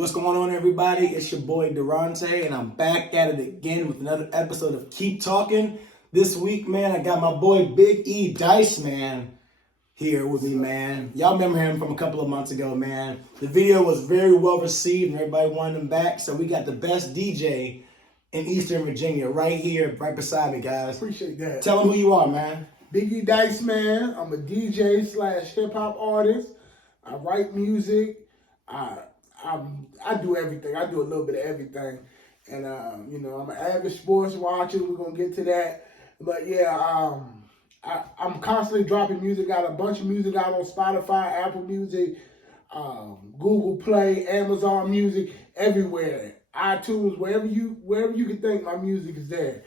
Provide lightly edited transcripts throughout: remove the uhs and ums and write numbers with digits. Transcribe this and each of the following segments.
What's going on, everybody? It's your boy Durante, and I'm back at it again with another episode of Keep Talking. This week, man, I got my boy Big E Dice, man, here with me, man. Y'all remember him from a couple of months ago, man. The video was very well received, and everybody wanted him back, so we got the best DJ in Eastern Virginia right here, right beside me, guys. Appreciate that. Tell him who you are, man. Big E Dice, man. I'm a DJ / hip hop artist. I write music. I do everything. I do a little bit of everything. And, I'm an avid sports watcher. We're going to get to that. But, yeah, I'm constantly dropping music out, a bunch of music out on Spotify, Apple Music, Google Play, Amazon Music, everywhere. iTunes, wherever you can think, my music is there.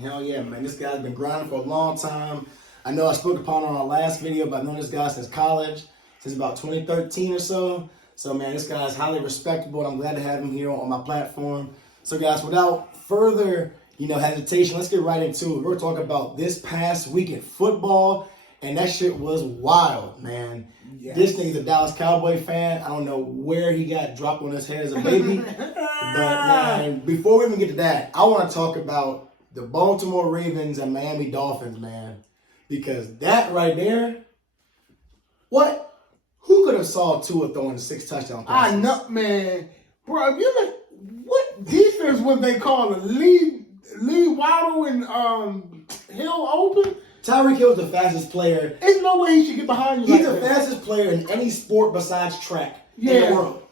Hell yeah, man. This guy's been grinding for a long time. I know I spoke upon on our last video, but I've known this guy since college, since about 2013 or so. So, man, this guy is highly respectable, and I'm glad to have him here on my platform. So, guys, without further, hesitation, let's get right into it. We're talking about this past week in football, and that shit was wild, man. Yes. This nigga's a Dallas Cowboy fan. I don't know where he got dropped on his head as a baby. But, man, before we even get to that, I want to talk about the Baltimore Ravens and Miami Dolphins, man. Because that right there, what? Who could have saw Tua throwing 6 touchdown passes? I know, man. Bro, what defense would they call it? Lee Waddle and Hill open? Tyreek Hill's the fastest player. There's no way he should get behind you. He's the fastest player in any sport besides track in the world.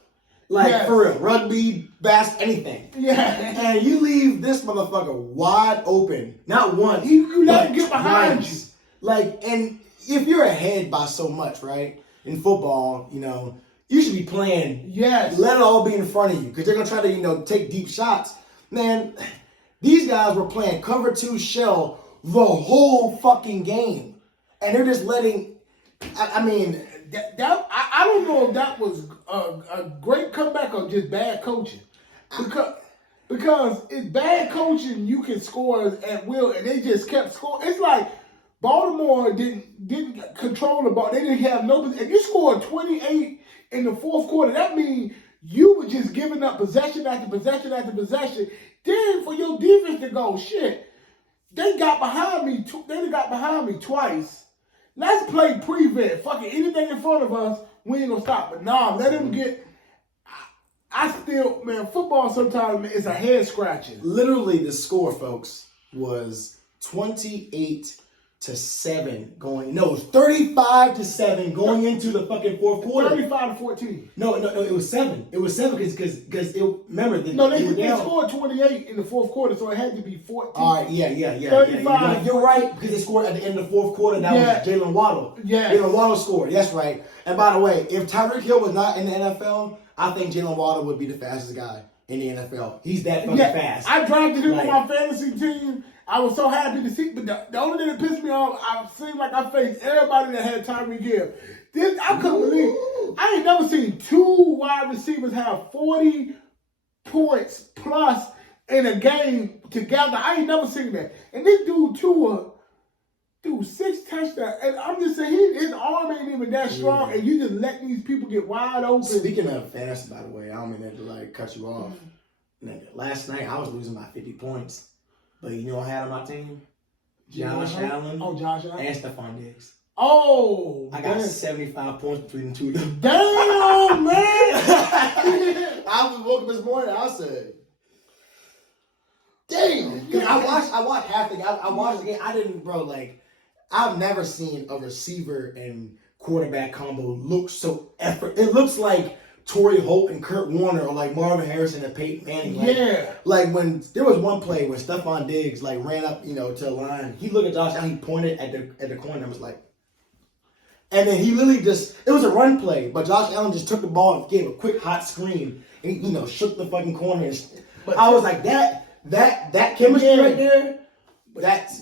For real. Rugby, basketball, anything. Yeah. And you leave this motherfucker wide open. Not once. You let him get behind you. And if you're ahead by so much, right? In football, you should be playing. Yes. Let it all be in front of you because they're going to try to, take deep shots. Man, these guys were playing cover 2 shell the whole fucking game. And they're just letting, I don't know if that was a great comeback or just bad coaching. Because it's bad coaching, you can score at will, and they just kept scoring. It's like Baltimore didn't control the ball. They didn't have no. If you scored 28 in the fourth quarter, that means you were just giving up possession after possession after possession. Then for your defense to go, shit, they got behind me. They got behind me twice. Let's play prevent. Fucking anything in front of us, we ain't gonna stop. But nah, let them get. I still, man, football sometimes is a head scratching. Literally, the score, folks, was 28-7 going. No, it was 35-7 going into the fucking fourth quarter. 35-14. No, it was 7. It was 7 because remember they scored 28 in the fourth quarter, so it had to be 14. All right, yeah. 35. You're right because they scored at the end of the fourth quarter. That was Jalen Waddle. Yeah, Jalen Waddle scored. That's right. And by the way, if Tyreek Hill was not in the NFL, I think Jalen Waddle would be the fastest guy in the NFL. He's that fucking fast. I drafted him on my fantasy team. I was so happy to see, but the only thing that pissed me off, I seemed like I faced everybody that had Tyreek Hill. I couldn't believe I ain't never seen 2 wide receivers have 40 points plus in a game together. I ain't never seen that. And this dude, Tua, 6 touchdowns. And I'm just saying, his arm ain't even that strong, and you just let these people get wide open. Speaking of fast, by the way, I don't mean that to cut you off. Nigga, last night I was losing by 50 points. But you know what I had on my team? Josh Allen. Oh, Josh Allen. And Stephon Diggs. Oh, I got 75 points between the two of them. Damn, man. I was woke up this morning, I said, damn. I watched half the game. I watched the game. I didn't, bro, I've never seen a receiver and quarterback combo look so It looks like Torrey Holt and Kurt Warner, or like Marvin Harrison and Peyton Manning. When there was one play when Stephon Diggs ran up, to the line, he looked at Josh Allen, he pointed at the corner and was like, and then he literally it was a run play, but Josh Allen just took the ball and gave a quick hot screen and shook the fucking corner. But I was like, that chemistry right there.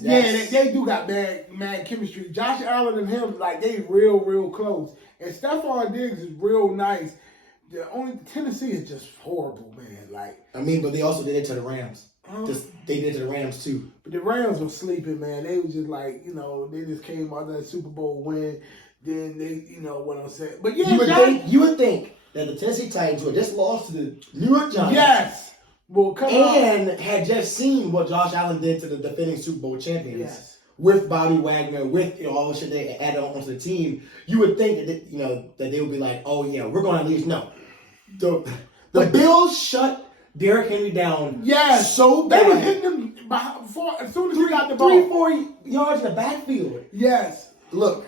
They do got mad chemistry. Josh Allen and him, they real close. And Stephon Diggs is real nice. The only Tennessee is just horrible, man. But they also did it to the Rams. They did it to the Rams too. But the Rams were sleeping, man. They was just they just came out of that Super Bowl win. Then they, what I'm saying. But yeah, you would think that the Tennessee Titans, who had just lost to the New York Giants, Yes. Well, come on. and had just seen what Josh Allen did to the defending Super Bowl champions. Yes. With Bobby Wagner, with all the shit they added onto the team, you would think that that they would be like, oh yeah, we're going to leave. No, the Bills shut Derrick Henry down. Yes, so they bad. were hitting him as soon as he got the ball. 3-4 yards in the backfield. Yes. Look,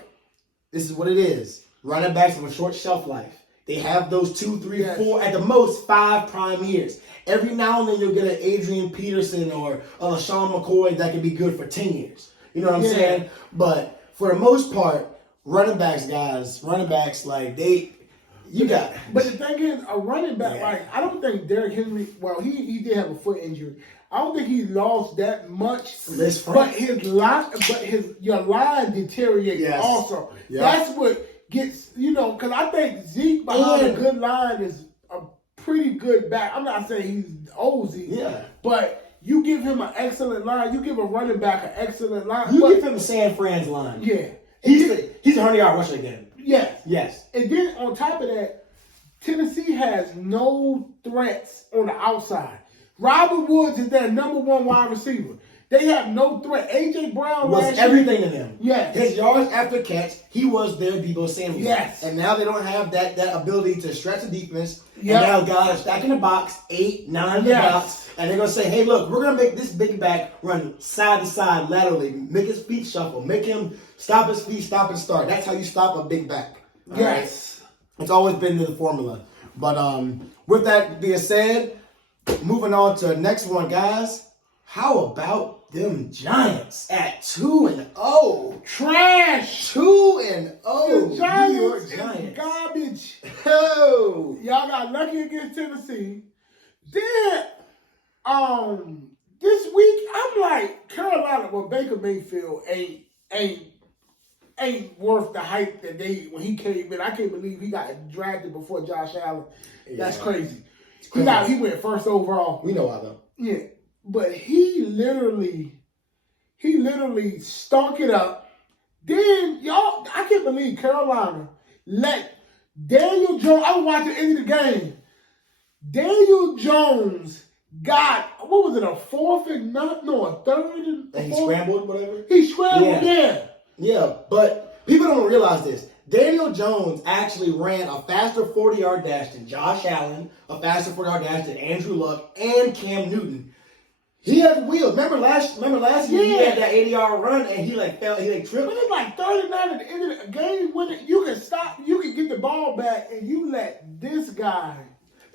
this is what it is. Running backs have a short shelf life. They have those 2, 3, 4, at the most 5 prime years. Every now and then you'll get an Adrian Peterson or a LaShawn McCoy that can be good for 10 years. You know what I'm saying? But for the most part, running backs, like you got. But the thing is, a running back, like I don't think Derrick Henry. Well, he did have a foot injury. I don't think he lost that much. But your line deteriorated also. Yeah. That's what gets because I think Zeke behind a good line is a pretty good back. I'm not saying he's old Zeke. Yeah. But you give him an excellent line. You give a running back an excellent line. You give him San Fran's line. Yeah. He's a 100-yard rusher again. Yes. Yes. And then on top of that, Tennessee has no threats on the outside. Robert Woods is their number 1 wide receiver. They have no threat. A.J. Brown was everything in them. Yes. His yards after catch, he was their Deebo Samuel. Yes. And now they don't have that ability to stretch the defense. Yep. And now guys are stacking the box, 8, 9 in the box. And they're going to say, hey, look, we're going to make this big back run side to side laterally. Make his feet shuffle. Make him stop his feet, stop and start. That's how you stop a big back. Yes. Right? It's always been the formula. But with that being said, moving on to the next one, guys. How about them Giants at 2-0? Trash. 2-0. The Giants New York is Giants. garbage. Oh. Y'all got lucky against Tennessee. Then, this week I'm like Carolina. Well, Baker Mayfield ain't worth the hype that when he came in. I can't believe he got drafted before Josh Allen. That's crazy. He went first overall. We know why though. Yeah. But he literally stunk it up. Then, y'all, I can't believe Carolina let Daniel Jones, I was watching the end of the game. Daniel Jones got, what was it, a third? And he scrambled, whatever? He scrambled, yeah. Yeah, but people don't realize this. Daniel Jones actually ran a faster 40-yard dash than Josh Allen, a faster 40-yard dash than Andrew Luck, and Cam Newton. He had wheels. Remember last year he had that 80-yard run and he tripped. But it's like 39 at the end of the game when you can stop, you can get the ball back and you let this guy.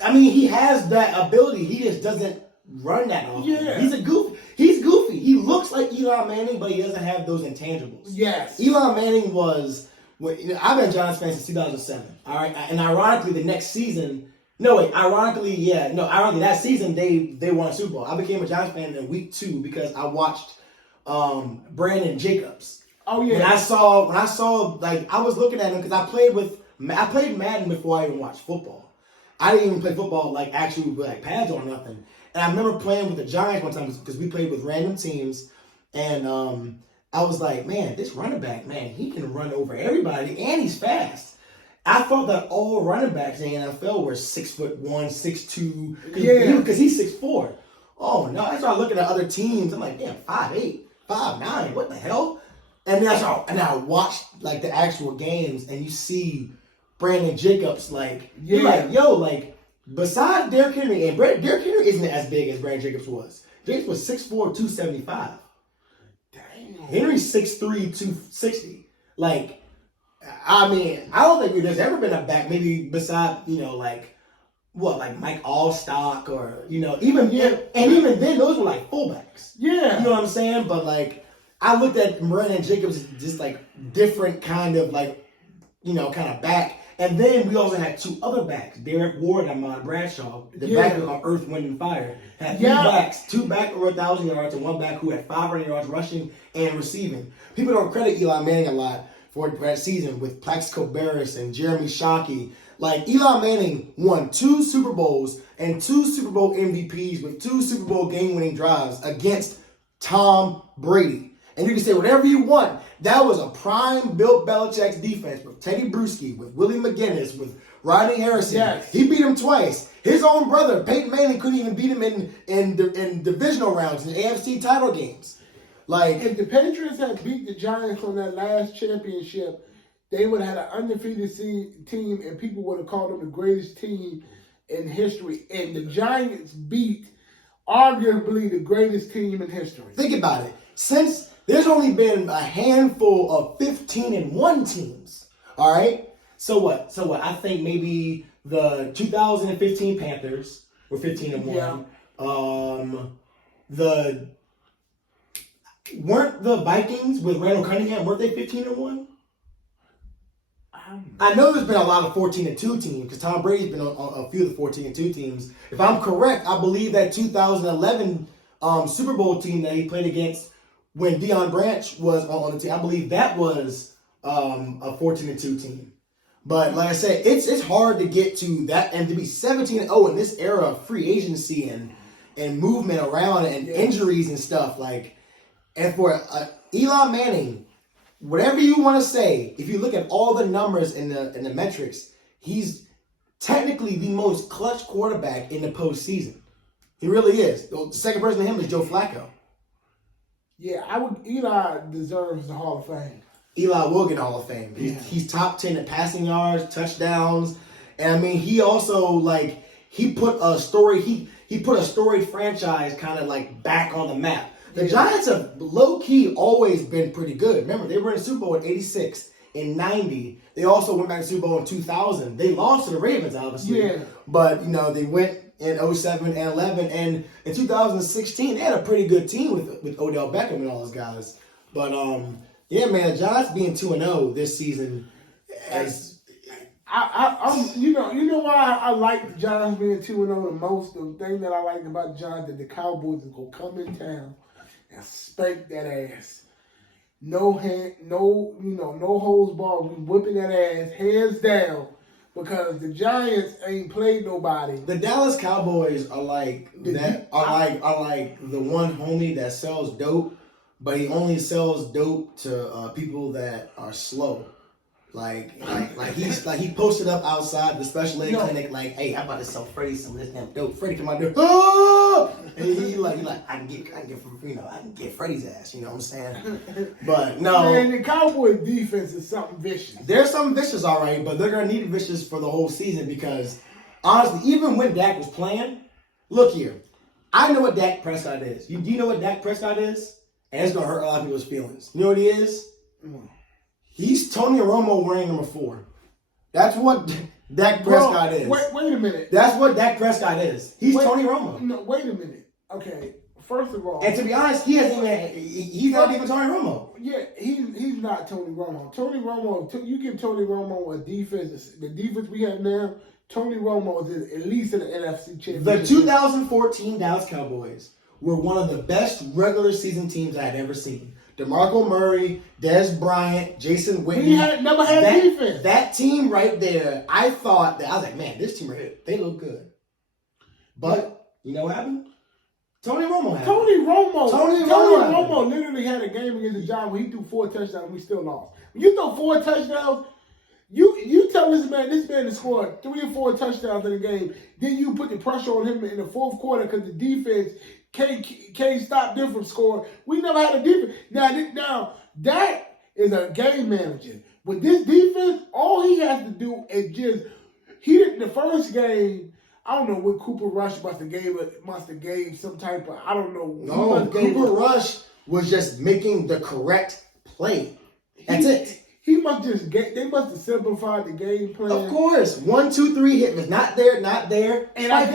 I mean, he has that ability. He just doesn't run that often. Yeah. He's goofy. He looks like Eli Manning, but he doesn't have those intangibles. Yes. Eli Manning was, I've been a Giants fan since 2007. All right. And ironically, the next season, ironically, that season they won a Super Bowl. I became a Giants fan in week 2 because I watched Brandon Jacobs. Oh yeah. When I saw like I was looking at him because I played Madden before I even watched football. I didn't even play football like actually with like pads or nothing. And I remember playing with the Giants one time because we played with random teams, and I was like, man, this running back, man, he can run over everybody and he's fast. I thought that all running backs in the NFL were 6'1", 6'2", because he's 6'4". Oh no! I started looking at other teams. I'm like, damn, 5'8", 5'9", what the hell? And then I watched like the actual games, and you see Brandon Jacobs you're like, yo, like besides Derrick Henry, and Derrick Henry isn't as big as Brandon Jacobs was. Jacobs was 6'4", 275. Damn. Henry's 6'3", 260. Like. I mean, I don't think there's ever been a back, maybe beside, like Mike Allstock or, even then, those were like fullbacks. Yeah. You know what I'm saying? But like, I looked at Brandon Jacobs as just like different kind of like, kind of back. And then we also had 2 other backs, Derek Ward and Ahmad Bradshaw, the back of Earth, Wind, and Fire. Had 3 backs, 2 back over 1,000 yards and 1 back who had 500 yards rushing and receiving. People don't credit Eli Manning a lot for that season with Plaxico Barris and Jeremy Shockey. Like, Eli Manning won 2 Super Bowls and 2 Super Bowl MVPs with 2 Super Bowl game-winning drives against Tom Brady. And you can say whatever you want. That was a prime Bill Belichick's defense with Teddy Bruschi, with Willie McGinnis, with Rodney Harrison. Yes. He beat him twice. His own brother, Peyton Manning, couldn't even beat him in divisional rounds, in AFC title games. Like, if the Patriots had beat the Giants on that last championship, they would have had an undefeated team, and people would have called them the greatest team in history. And the Giants beat arguably the greatest team in history. Think about it. Since there's only been a handful of 15-1 teams, all right? So what? I think maybe the 2015 Panthers were 15-1. Yeah. Weren't the Vikings with Randall Cunningham, weren't they 15-1? I know there's been a lot of 14-2 teams because Tom Brady's been on a few of the 14-2 teams. If I'm correct, I believe that 2011 Super Bowl team that he played against when Deion Branch was on the team, I believe that was a 14-2 team. But like I said, it's hard to get to that and to be 17-0 in this era of free agency and movement around and injuries and stuff. Like, and for Eli Manning, whatever you want to say, if you look at all the numbers and the metrics, he's technically the most clutch quarterback in the postseason. He really is. The second person to him is Joe Flacco. Yeah, Eli deserves the Hall of Fame. Eli will get Hall of Fame. He's top 10 in passing yards, touchdowns, and I mean he also he put a storied franchise kind of like back on the map. The Giants have low-key always been pretty good. Remember, they were in the Super Bowl in 86, in 90. They also went back to the Super Bowl in 2000. They lost to the Ravens, obviously. Yeah. But, they went in 07 and 11. And in 2016, they had a pretty good team with Odell Beckham and all those guys. But, yeah, man, the Giants being 2-0 this season as... You know why I like the Giants being 2-0 the most? The thing that I like about the Giants that the Cowboys are going to come in town and spank that ass. No holds barred. We whipping that ass hands down because the Giants ain't played nobody. The Dallas Cowboys are like that. Are like the one homie that sells dope, but he only sells dope to people that are slow. He posted up outside the special ed clinic like, hey, I'm about to sell Freddie some of this damn dope. Freddie come out there, and he like I can get Freddie's ass. You know what I'm saying? But no, man, the Cowboys defense is something vicious. They're something vicious, all right, but they're gonna need it vicious for the whole season because honestly, even when Dak was playing, look here, I know what Dak Prescott is. Do you know what Dak Prescott is? And it's gonna hurt a lot of people's feelings. You know what he is? He's Tony Romo wearing number 4. That's what Dak Prescott is. Wait a minute. That's what Dak Prescott is. He's Tony Romo. No, wait a minute. Okay, first of all, and to be honest, he's not even Tony Romo. Yeah, he's not Tony Romo. Tony Romo, you give Tony Romo a defense, the defense we have now. Tony Romo is at least in the NFC Championship. The 2014 Dallas Cowboys were one of the best regular season teams I had ever seen. DeMarco Murray, Dez Bryant, Jason Witten. He never had defense. That team right there, I was like, man, this team right here, they look good. But you know what happened? Tony Romo happened. Tony Romo literally had a game against the Giants where he threw 4 touchdowns and we still lost. When you throw 4 touchdowns, you tell this man has scored 3 or 4 touchdowns in a game. Then you put the pressure on him in the fourth quarter because the defense can't stop them from scoring. We never had a defense. Now that is a game manager. With this defense, all he has to do is the first game. I don't know what Cooper Rush must have gave some type of, I don't know. No, Cooper Rush was just making the correct play. That's it. They must have simplified the game plan. Of course. 1, 2, 3 hit was not there. And I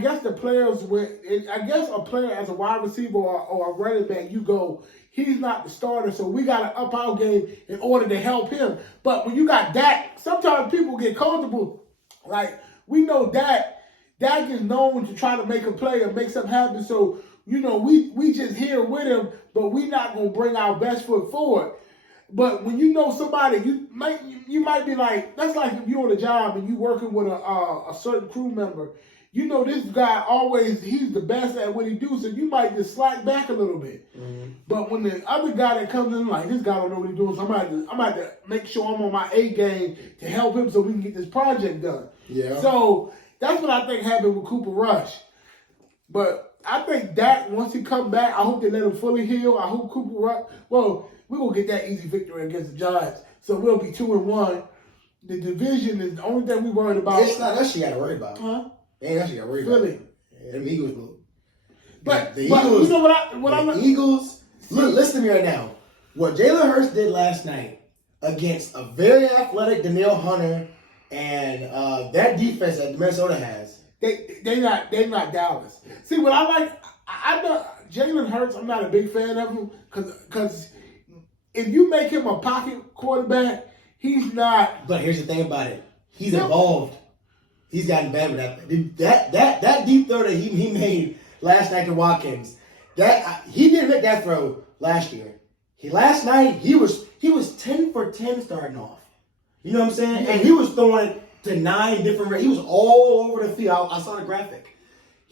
guess the players a player as a wide receiver or a running back, you go, he's not the starter, so we got to up our game in order to help him. But when you got Dak, sometimes people get comfortable. Like, we know Dak is known to try to make a play or make something happen. So, we just here with him, but we not going to bring our best foot forward. But when you know somebody, you might be like, that's like if you're on a job and you working with a certain crew member. you know this guy he's the best at what he do, so you might just slack back a little bit. Mm-hmm. But when the other guy that comes in like, this guy don't know what he's doing, so I'm about to make sure I'm on my A game to help him so we can get this project done. Yeah. So that's what I think happened with Cooper Rush. But I think that once he come back, I hope they let him fully heal. I hope Cooper Rush, well, we're going to get that easy victory against the Giants. So we'll be 2-1. The division is the only thing we worried about. It's not us you got to worry about. Huh? Ain't us you got to worry about. Really? Yeah, them Eagles. But the Eagles, you know what Eagles, look, listen to me right now. What Jalen Hurts did last night against a very athletic Danielle Hunter and that defense that Minnesota has. They not Dallas. See what I like. I know Jalen Hurts. I'm not a big fan of him because if you make him a pocket quarterback, he's not. But here's the thing about it. He's evolved. He's gotten better with that. That deep throw that he made last night to Watkins. He didn't make that throw last year. Last night he was 10 for 10 starting off. You know what I'm saying? And he was throwing to 9 different. He was all over the field. I saw the graphic.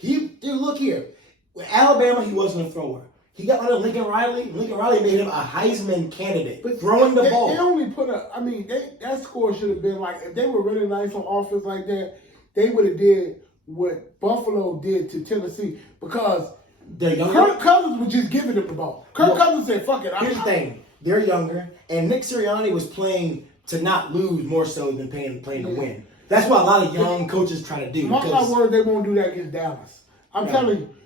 Dude, look here. With Alabama, he wasn't a thrower. He got under Lincoln Riley. Lincoln Riley made him a Heisman candidate, but throwing the ball. They only put that score should have been like, if they were really nice on offense like that, they would have did what Buffalo did to Tennessee because Kirk Cousins was just giving them the ball. Cousins said, fuck it. Here's the thing. They're younger, and Nick Sirianni was playing to not lose more so than playing to win. That's what a lot of young coaches try to do. Mark my word, they won't do that against Dallas. I'm telling you.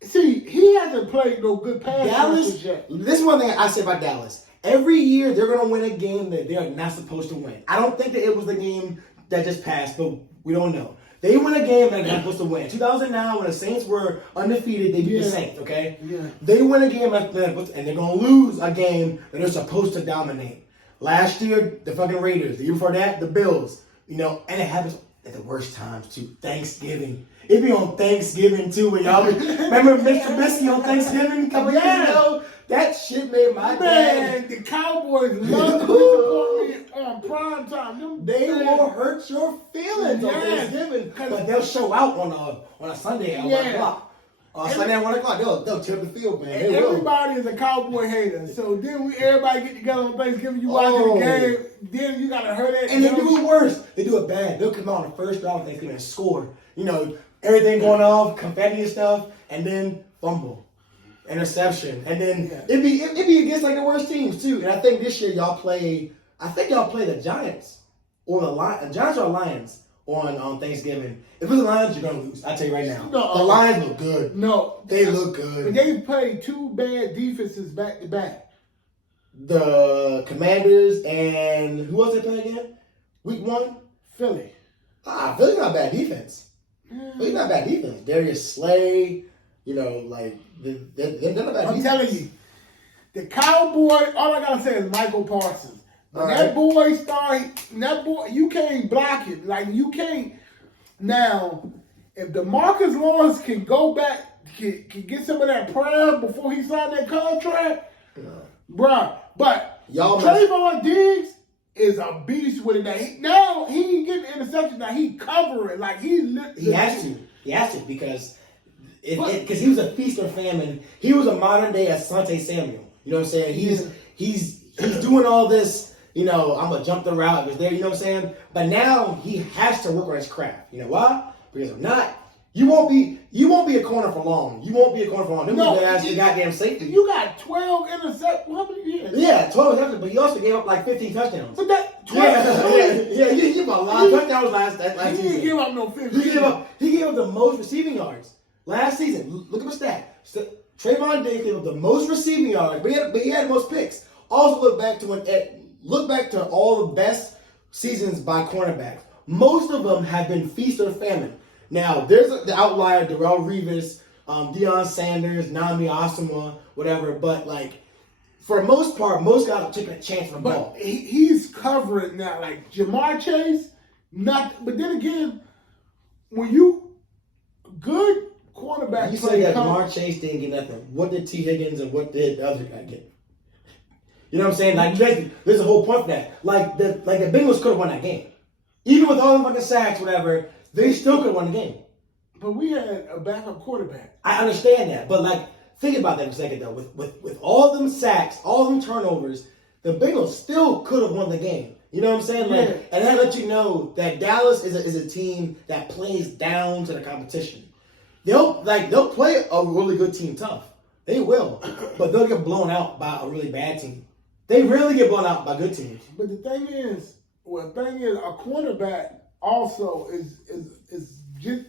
See, he hasn't played no good pass Dallas yet. This is one thing I say about Dallas. Every year they're going to win a game that they are not supposed to win. I don't think that it was the game that just passed, but we don't know. They win a game that they're not supposed to win. 2009, when the Saints were undefeated, they beat the Saints, okay? Yeah. They win a game and they're going to lose a game that they're supposed to dominate. Last year, the fucking Raiders. The year before that, the Bills. And it happens at the worst times, too. Thanksgiving. It be on Thanksgiving, too. When y'all remember Mr. Trubisky on Thanksgiving a couple years ago? That shit made my day. The Cowboys love to disappoint me on prime time. They will hurt your feelings on Thanksgiving, but they'll show out on a Sunday at 1 o'clock. On Sunday at 1 o'clock, they'll tip the field, man. Everybody is a Cowboy hater. So then everybody get together on Thanksgiving, you watch the game, then you got to hurt it. And they do it worse. They do it bad. They'll come out on the first drive of Thanksgiving and score. Everything going off, confetti and stuff, and then fumble. Interception. And then it'd be against like the worst teams too. And I think this year y'all play the Giants or the Giants or Lions on Thanksgiving. If it's the Lions, you're gonna lose. I tell you right now. No, the Lions look good. No. They look good. But they played 2 bad defenses back to back. The Commanders and who else they play again? Week 1? Philly. Philly's not bad defense. Philly's not bad defense. Darius Slay, they're not bad defense. I'm telling you, the Cowboy, all I gotta say is Michael Parsons. When that boy you can't block it. Like, you can't. Now, if DeMarcus Lawrence can go back, can get some of that prime before he signed that contract, bruh. But Trayvon Diggs is a beast with it. Now he ain't getting interceptions. Now he covering like he has to. He has to because he was a feast or famine. He was a modern day Asante Samuel. You know what I'm saying? He's doing all this. I'm gonna jump the route. It was there. You know what I'm saying? But now he has to work on his craft. You know why? Because if not, you won't be a corner for long. You won't be a corner for long. Them guys, the goddamn safety. You got 12 interceptions. How many years? Yeah, 12 interceptions. But he also gave up like 15 touchdowns. But that 12. Yeah. He gave up a lot of touchdowns last season. He didn't give up no 15. He gave up the most receiving yards last season. Look at the stat. Trayvon Diggs gave up the most receiving yards, but he had the most picks. Also look back to all the best seasons by cornerbacks. Most of them have been feast or famine. Now, there's the outlier, Darrelle Revis, Deion Sanders, Nami Asuma, whatever. But, for the most part, most guys are taking a chance on the ball. He's covering now. Like, Jamar Chase, not. But then again, when you good cornerback. You say that Jamar Chase didn't get nothing. What did T. Higgins and what did the other guy get? You know what I'm saying? Like, there's a whole point for that. Like the Bengals could have won that game. Even with all the fucking sacks, whatever, they still could have won the game. But we had a backup quarterback. I understand that, but like, think about that for a second though. With all them sacks, all them turnovers, the Bengals still could have won the game. You know what I'm saying? Like, Yeah. and that lets you know that Dallas is a team that plays down to the competition. They'll play a really good team tough. They will, but they'll get blown out by a really bad team. They really get blown out by good teams. But the thing is, a quarterback also is just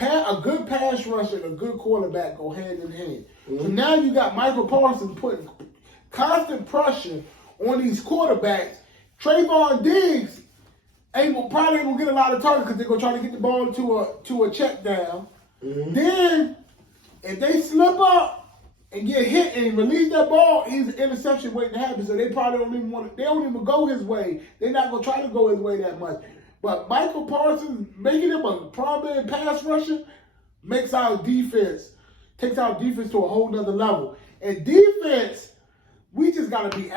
a good pass rusher and a good quarterback go hand in hand. Mm-hmm. So now you got Michael Parsons putting constant pressure on these quarterbacks. Trayvon Diggs probably ain't gonna get a lot of targets because they're gonna try to get the ball to a check down. Mm-hmm. Then if they slip up and get hit and release that ball, he's an interception waiting to happen. So they probably don't even go his way. They're not gonna try to go his way that much. But Michael Parsons making him a prominent pass rusher takes our defense to a whole nother level. And defense, we just gotta be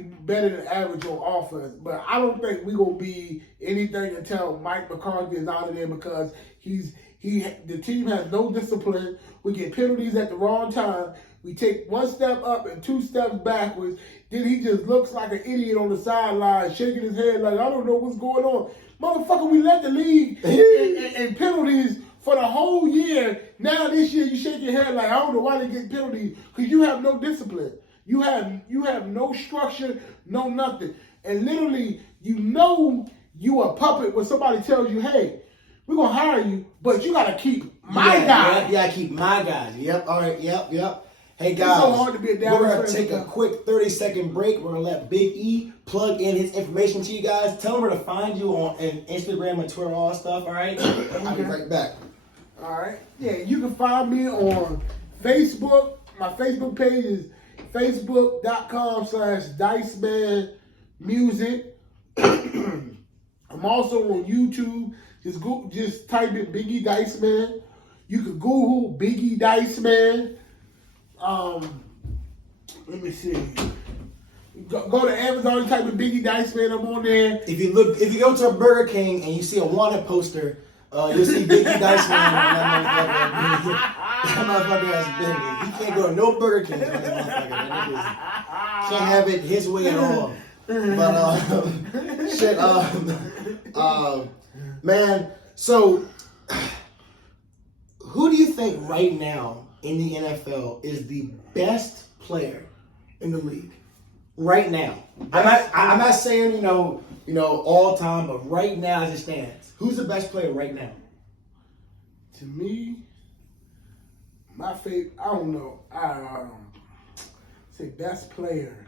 better than average on offense. But I don't think we're gonna be anything until Mike McCarthy is out of there because the team has no discipline. We get penalties at the wrong time. We take one step up and two steps backwards. Then he just looks like an idiot on the sideline, shaking his head like, I don't know what's going on. Motherfucker, we led the league in penalties for the whole year. Now this year you shake your head like, I don't know why they get penalties, because you have no discipline. You have no structure, no nothing. And literally, you a puppet when somebody tells you, hey, we're going to hire you, but you got to keep my guys. You got to keep my guys. Yep, all right, yep. Hey, guys, it's so hard to be a Dallas we're going to take a quick 30-second break. We're going to let Big E plug in his information to you guys. Tell them where to find you on Instagram and Twitter, all that stuff, all right? I'll be right back. All right. Yeah, you can find me on Facebook. My Facebook page is facebook.com/DiceManMusic. I'm also on YouTube. Just type in Biggie Dice Man. You can Google Biggie Dice Man. Let me see. Go to Amazon, type in Biggie Dice Man. I'm on there. If you go to a Burger King and you see a wanted poster, you'll see Biggie Dice Man. That motherfucker has Biggie. He can't go to no Burger King. That motherfucker. Can't have it his way at all. But man, so who do you think right now in the NFL is the best player in the league? Right now. I'm not saying, all time, but right now as it stands. Who's the best player right now? To me, my favorite, I don't know. I say best player.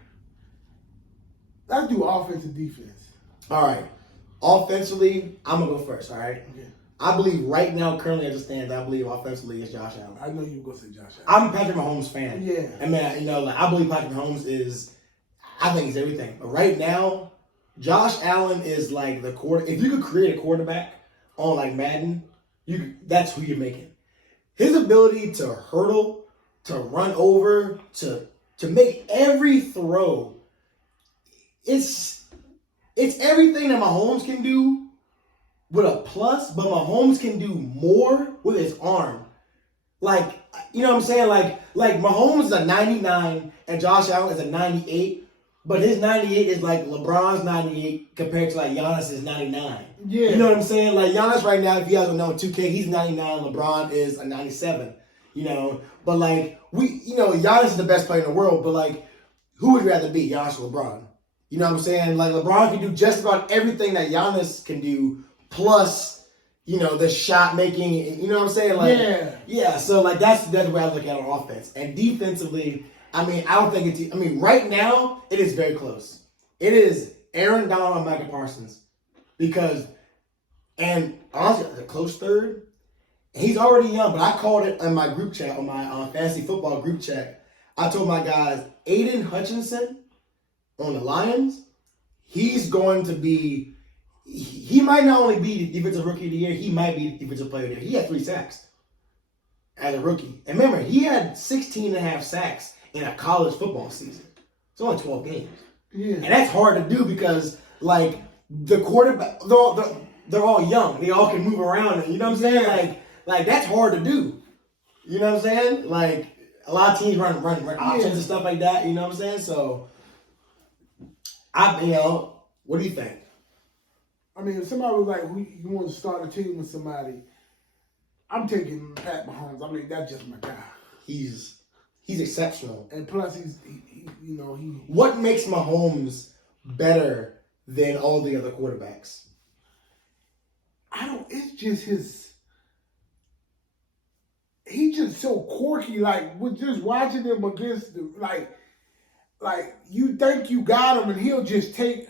Let's do offensive defense. All right. Offensively, I'm going to go first, all right? Okay. I believe right now, currently as it stands, I believe offensively is Josh Allen. I know you were going to say Josh Allen. I'm a Patrick Mahomes fan. Yeah. I mean, I believe Patrick Mahomes I think he's everything. But right now, Josh Allen is like the quarter. If you could create a quarterback on like Madden, that's who you're making. His ability to hurdle, to run over, to make every throw, it's everything that Mahomes can do with a plus, but Mahomes can do more with his arm. Like, you know what I'm saying? Like Mahomes is a 99 and Josh Allen is a 98, but his 98 is like LeBron's 98 compared to like Giannis's 99. Yeah. You know what I'm saying? Like Giannis right now, if you guys don't know, 2K, he's 99, LeBron is a 97. But like Giannis is the best player in the world, but like who would you rather be, Giannis or LeBron? You know what I'm saying? Like LeBron can do just about everything that Giannis can do, plus, the shot making. You know what I'm saying? Like, yeah. So like that's the way I look at it on offense. And defensively, I mean, I don't think it's. I mean, right now it is very close. It is Aaron Donald and Michael Parsons, and honestly, a close third. He's already young, but I called it in my group chat, on my fantasy football group chat. I told my guys, Aiden Hutchinson on the Lions, he's going to be, he might not only be the defensive rookie of the year, he might be the defensive player of the year. He had 3 sacks as a rookie. And remember, he had 16 and a half sacks in a college football season. It's only 12 games. Yeah. And that's hard to do because, like, the quarterback, they're all young. They all can move around. And you know what I'm saying? like that's hard to do. You know what I'm saying? Like a lot of teams run options and stuff like that. You know what I'm saying? So, what do you think? I mean, if somebody was like, you want to start a team with somebody, I'm taking Pat Mahomes. I mean, that's just my guy. He's exceptional. And plus, he. What makes Mahomes better than all the other quarterbacks? It's just he's just so quirky. Like, with just watching him against like you think you got him and he'll just take,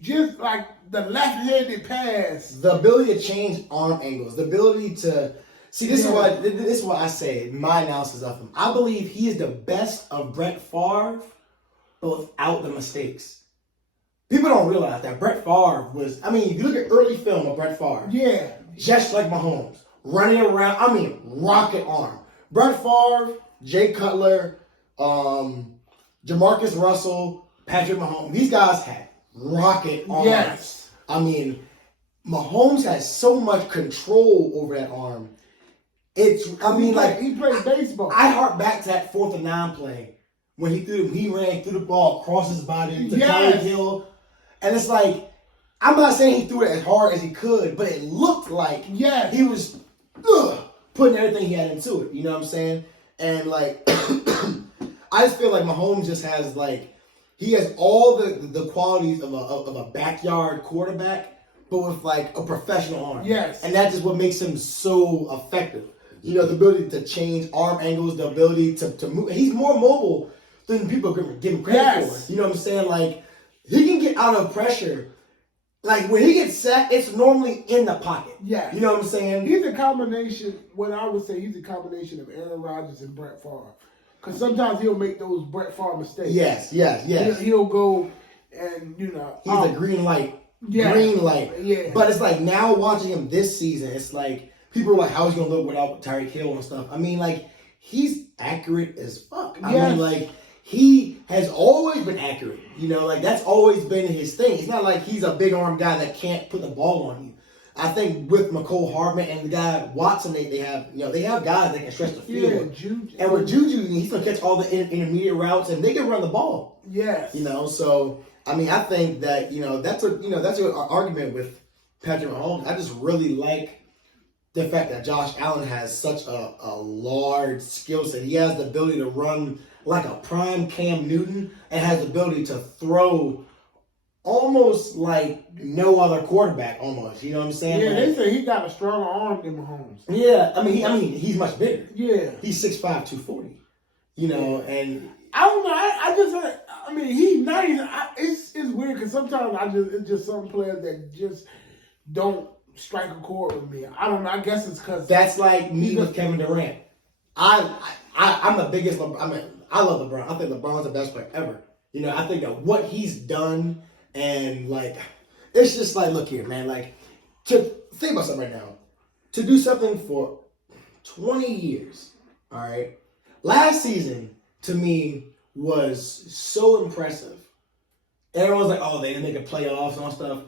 just like the left-handed pass. The ability to change arm angles, the ability to see. This is what I say. My analysis of him. I believe he is the best of Brett Favre, but without the mistakes. People don't realize that Brett Favre was. If you look at early film of Brett Favre, just like Mahomes, running around. Rocket arm. Brett Favre, Jay Cutler, Jamarcus Russell, Patrick Mahomes. These guys had rocket arms. Yes. Mahomes has so much control over that arm. He played baseball. I hark back to that 4th and 9 play when he ran through the ball across his body to Tyreek Hill. And it's like, I'm not saying he threw it as hard as he could, but it looked like he was putting everything he had into it. You know what I'm saying? And I just feel like Mahomes just has he has all the qualities of a backyard quarterback, but with a professional arm. Yes. And that's just what makes him so effective. The ability to change arm angles, the ability to move. He's more mobile than people give him credit for. You know what I'm saying? He can get out of pressure. When he gets set, it's normally in the pocket. Yeah. You know what I'm saying? He's a combination, what I would say, he's a combination of Aaron Rodgers and Brett Favre. Because sometimes he'll make those Brett Favre mistakes. Yes. He'll go and, He's a green light. Yeah. Green light. Yeah. But it's now watching him this season, it's people are how's he going to look without Tyreek Hill and stuff. He's accurate as fuck. He has always been accurate. That's always been his thing. It's not like he's a big arm guy that can't put the ball on you. I think with McCole Hardman and the guy Watson, they have guys that can stretch the field. Yeah, Juju. And with Juju, he's gonna catch all the intermediate routes, and they can run the ball. Yes. So I think that that's an argument with Patrick Mahomes. I just really like the fact that Josh Allen has such a large skill set. He has the ability to run like a prime Cam Newton and has the ability to throw almost like no other quarterback, almost. You know what I'm saying? Yeah, they say he got a stronger arm than Mahomes. Yeah, he's much bigger. Yeah. He's 6'5", 240. And I don't know. He's nice. It's weird because sometimes it's just some players that just don't strike a chord with me. I don't know. I guess it's because that's like me with Kevin Durant. I'm the biggest. I love LeBron. I think LeBron's the best player ever. I think that what he's done and it's just look here, man. To think about something right now, to do something for 20 years. All right, last season to me was so impressive. Everyone's like, oh, they didn't make a playoffs and all stuff.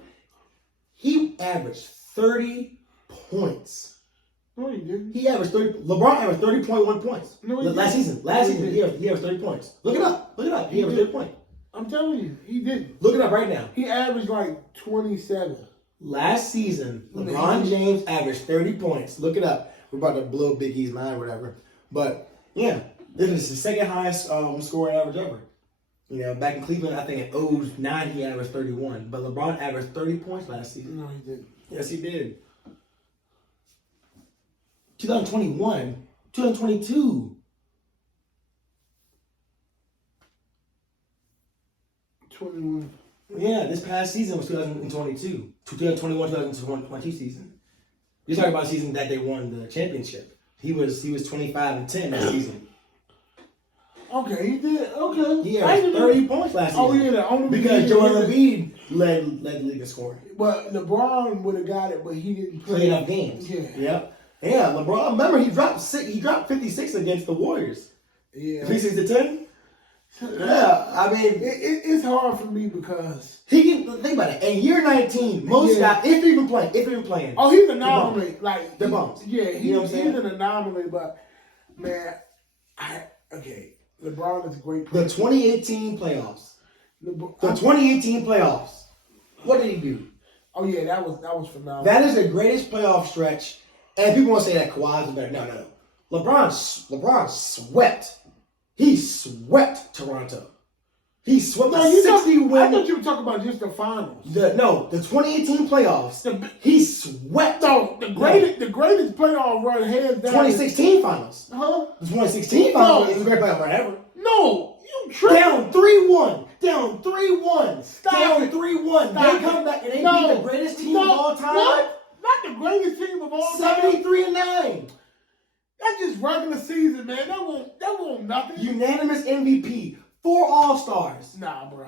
He averaged 30 points. No, he didn't. He averaged 30. LeBron averaged 30.1 points. No, he last didn't. season. Last season, he averaged 30 points. Look it up. He averaged 30 points. I'm telling you, he didn't. Look it up right now. He averaged 27. Last season, LeBron James averaged 30 points. Look it up. We're about to blow Big E's mind or whatever. But, yeah, this is the second highest scoring average ever. Back in Cleveland, I think in 09 he averaged 31. But LeBron averaged 30 points last season. No, he didn't. Yes, he did. 2021, 2022. 21. Yeah, this past season was 2022. 2021, 2022 season. You're talking about the season that they won the championship. He was 25-10 that season. Okay, he did. Okay. He had 30 points last season. Oh, yeah. Because Joel Embiid led the league in scoring. But LeBron would have got it, but he didn't play enough games. Yeah. Yep. Yeah, LeBron. Remember, he dropped 56 against the Warriors. Yeah. 56-10. Yeah, I mean, it's hard for me because he can think about it. In year 19, most guys, if even playing, oh, he's an anomaly. Like the bumps. Yeah, You know what I'm saying? he's an anomaly. But man, LeBron is a great player. The 2018 playoffs. The 2018 playoffs. What did he do? Oh yeah, that was phenomenal. That is the greatest playoff stretch. And people want to say that Kawhi is better. No. LeBron swept. He swept Toronto. He swept the 60 win. I thought you were talking about just the finals. The 2018 playoffs. He swept. No, the greatest playoff run hands down. 2016 finals. Huh? The 2016 finals is the greatest playoff run ever. No, you tripped. Down 3-1. Down 3-1. Stop Down it. 3-1. Stop They come back and they beat the greatest team of all time. What? Not the greatest team of all time. 73-9. That's just regular season, man. That won't nothing. Unanimous MVP. 4 All-Stars. Nah, bro.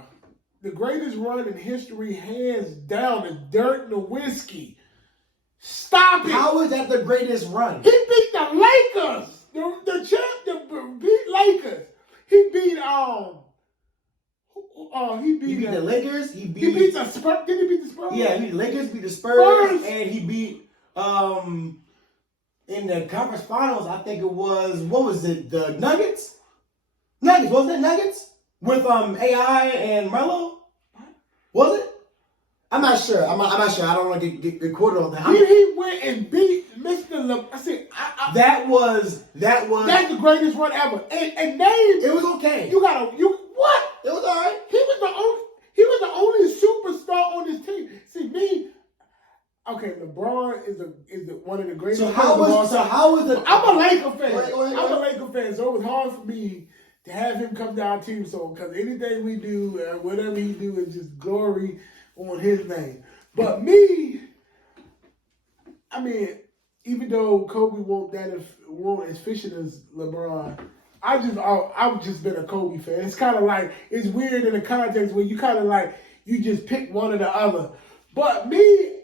The greatest run in history, hands down, is Dirk Nowitzki. Stop it. How is that the greatest run? He beat the Lakers. The champ beat Lakers. He beat He beat the Lakers. He beat the Spurs. Did he beat the Spurs? Yeah, he beat the Lakers, beat the Spurs, and he beat in the conference finals. I think it was the Nuggets. Wasn't it Nuggets with AI and Melo? Was it? I'm not sure. I'm not sure. I don't want to get quoted on that. He went and beat Mr. I said that was. That's the greatest run ever. And name it was okay. You what? It was all right. He was the only superstar on this team. See me. Okay, LeBron is one of the greatest. How was the? I'm a Laker fan. Wait. I'm a Laker fan, so it was hard for me to have him come to our team. So because anything we do, whatever he do, is just glory on his name. But me, I mean, even though Kobe won't as efficient as LeBron, I've just been a Kobe fan. It's kind of like, it's weird in the context where you kind of like, you just pick one or the other. But me,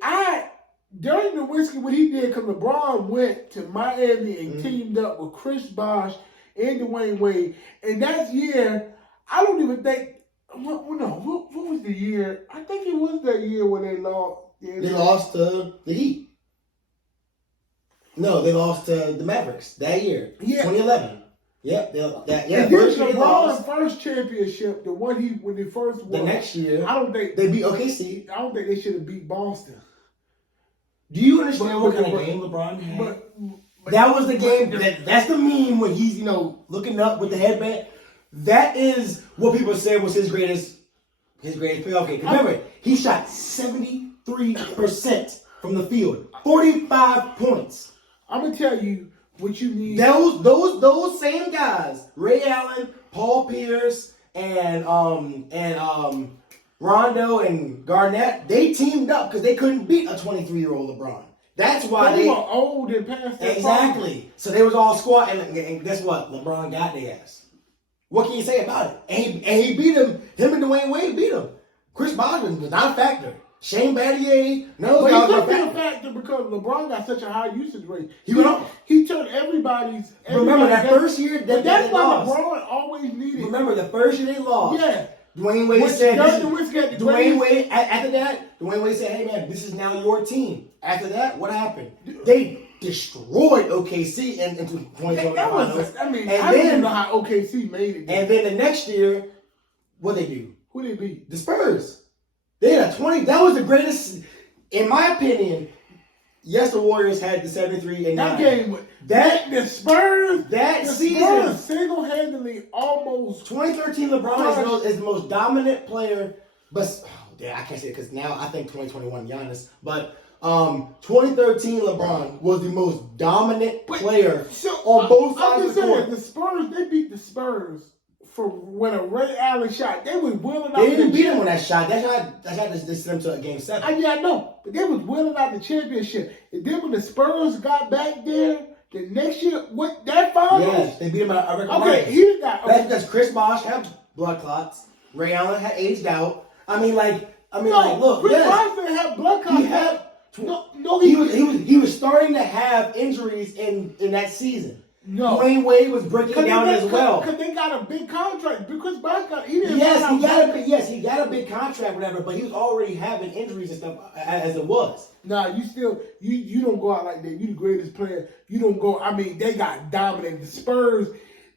during the whiskey, what he did, because LeBron went to Miami and teamed up with Chris Bosh and Dwayne Wade. And that year, I don't even think, what was the year? I think it was that year when they lost. They lost to the Heat. No, they lost to the Mavericks that year. Yeah. 2011. Yep. LeBron's first championship, the one when they first won. The next year, I don't think they beat OKC. I don't think they should have beat Boston. Do you understand what kind of game LeBron had? But that was the game. That's the meme when he's looking up with the headband. That is what people said was his greatest playoff game. Remember, he shot 73% from the field, 45 points. I'm gonna tell you what you need. Those same guys, Ray Allen, Paul Pierce, and Rondo and Garnett, they teamed up because they couldn't beat a 23-year-old LeBron. That's why they were old and past that. Exactly. So they was all squad, and guess what? LeBron got their ass. What can you say about it? And he beat him. Him and Dwayne Wade beat him. Chris Bosman was not a factor. Shane Battier, but he couldn't be a factor because LeBron got such a high usage rate. He turned everybody's. Remember that first year that's why LeBron always needed. Remember the first year they lost. Yeah. Dwayne Wade said. Dwayne Wade after that. Dwayne Wade said, "Hey man, this is now your team." After that, what happened? They destroyed OKC in 2020 finals. I don't know how OKC made it. And then the next year, what they do? Who they beat? The Spurs. They had a 20. That was the greatest, in my opinion. Yes, the Warriors had the 73 and 9. That game, the Spurs, season, Spurs single-handedly almost. 2013 LeBron is the most dominant player, but I can't say it because now I think 2021 Giannis, but 2013 LeBron was the most dominant player on both sides of the court. The Spurs, they beat the Spurs for when a Ray Allen shot. They was willing out. They didn't beat him on that shot. That shot they sent him to a game 7. I know, but they was willing out the championship. And then when the Spurs got back there the next year, what that finals? Yes, they beat him at a record. Okay, he got. That's because Chris Bosh had blood clots. Ray Allen had aged out. Look, Chris Bosh didn't have blood clots. He had. He was starting to have injuries in that season. No. Dwayne Wade was breaking down as well. Because they got a big contract. Because Bosh got he didn't. He got a big contract, whatever. But he was already having injuries and stuff as it was. Nah, you still you don't go out like that. You the greatest player. You don't go. I mean, they got dominated. The Spurs,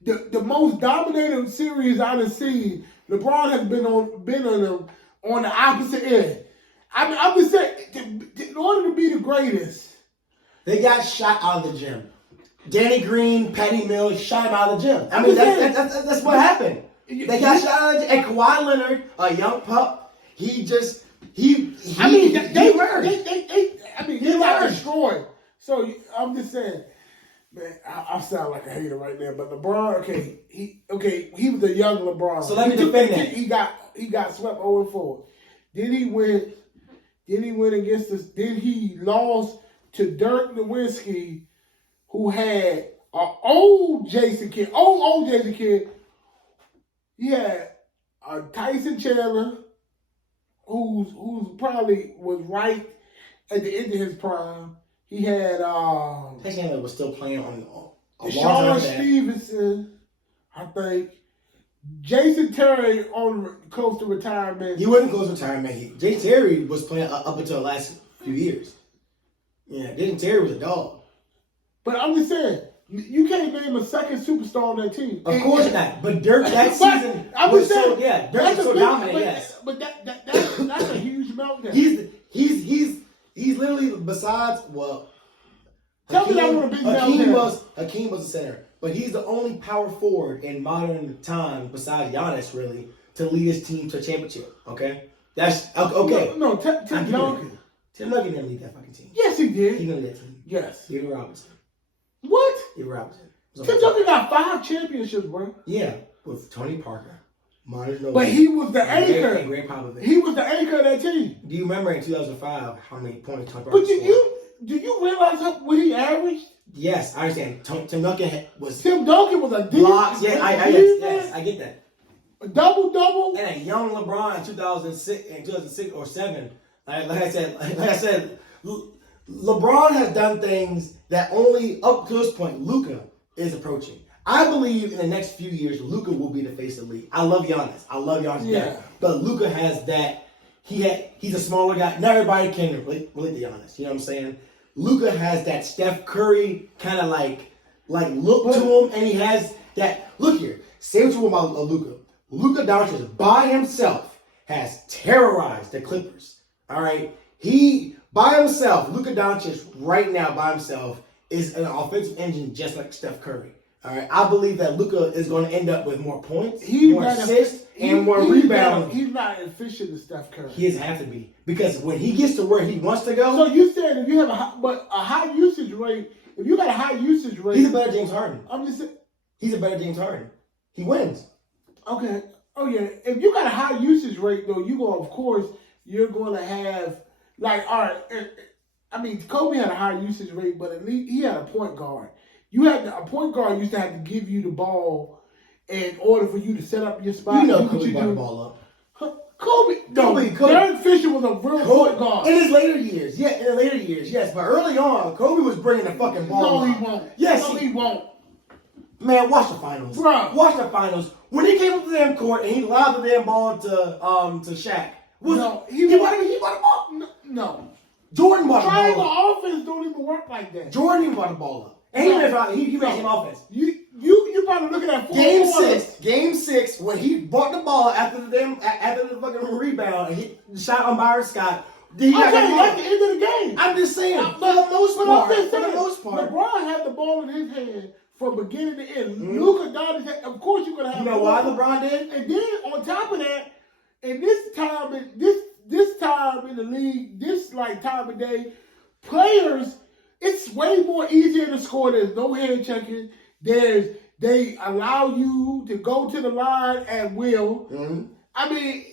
the most dominated series I've seen. LeBron has been on the opposite end. I mean, I'm just saying, in order to be the greatest, they got shot out of the gym. Danny Green, Patty Mills shot him out of the gym. I mean, that's what happened. They got shot out of the gym. And Kawhi Leonard, a young pup, he got destroyed. So I'm just saying, man, I sound like a hater right there. But LeBron, he was a young LeBron. So let me defend that. He got swept 0-4. Then he went against us. Then he lost to Dirk Nowitzki, who had an old Jason Kidd. He had Tyson Chandler, who's probably was right at the end of his prime. He had Tyson Chandler was still playing on Deshaun Stevenson, I think. Jason Terry on close to retirement. He wasn't close to retirement. Jason Terry was playing up until the last few years. Yeah, Jason Terry was a dog. But I'm just saying, you can't name a second superstar on that team. Of course not. But Dirk that season was so Dirk was so dominant. Yes, but that's a huge meltdown. He's literally besides Tell me that was a big meltdown. Hakeem was a center, but he's the only power forward in modern time besides Giannis really to lead his team to a championship. Okay, that's okay. No, Tim Duncan. Tim Duncan didn't lead that fucking team. Yes, he did. He didn't lead that team. Yes. David Robinson. What? David Robinson. Tim Duncan got 5 championships, bro. Yeah, with Tony Parker. But he was the anchor. And Greg Popovich. He was the anchor of that team. Do you remember in 2005 how many points Tony Parker scored? Do you realize what he averaged? Yes, I understand. Tim Duncan was a blocks. Yeah, I get that. A double. And a young LeBron in 2006 or 7. Like I said, LeBron has done things that only up to this point Luka is approaching. I believe in the next few years Luka will be the face of the league. I love Giannis. Yeah. But Luka has that. He's a smaller guy. Not everybody can relate to Giannis. You know what I'm saying? Luka has that Steph Curry kind of like look to him, and he has that. Look here, say what you want about Luka. Luka Doncic by himself has terrorized the Clippers. All right, he by himself, Luka Doncic right now by himself is an offensive engine just like Steph Curry. All right, I believe that Luka is going to end up with more points, more assists, and more rebounds. He's not as efficient as Steph Curry. He doesn't have to be because when he gets to where he wants to go. So you said if you have a high usage rate, if you got a high usage rate, he's a better James Harden. I'm just saying, he's a better James Harden. He wins. Okay. Oh yeah. If you got a high usage rate though, you're going to have all right. I mean, Kobe had a high usage rate, but at least he had a point guard. A point guard used to have to give you the ball in order for you to set up your spot. You know Kobe brought the ball up. Kobe. Derek Fisher was a real point guard. In his later years, yes. But early on, Kobe was bringing the fucking ball. No, he won't. Yes, he won't. Man, watch the finals. Bro. Watch the finals. When he came up to the damn court and he lobbed the damn ball to Shaq. He brought the ball. No. Jordan brought the ball up. Triangle offense don't even work like that. Jordan even brought the ball up. And he ran some offense. You probably looking at Game 6, when he brought the ball after the fucking rebound and he shot on Byron Scott. That's the end of the game. I'm just saying, for the most part, LeBron had the ball in his hand from beginning to end. Luka Doncic, of course, you're gonna have. You know why LeBron did? And then on top of that, in this time in the league, this time of day, players. It's way more easier to score. There's no hand checking. They allow you to go to the line at will. Mm-hmm. I mean,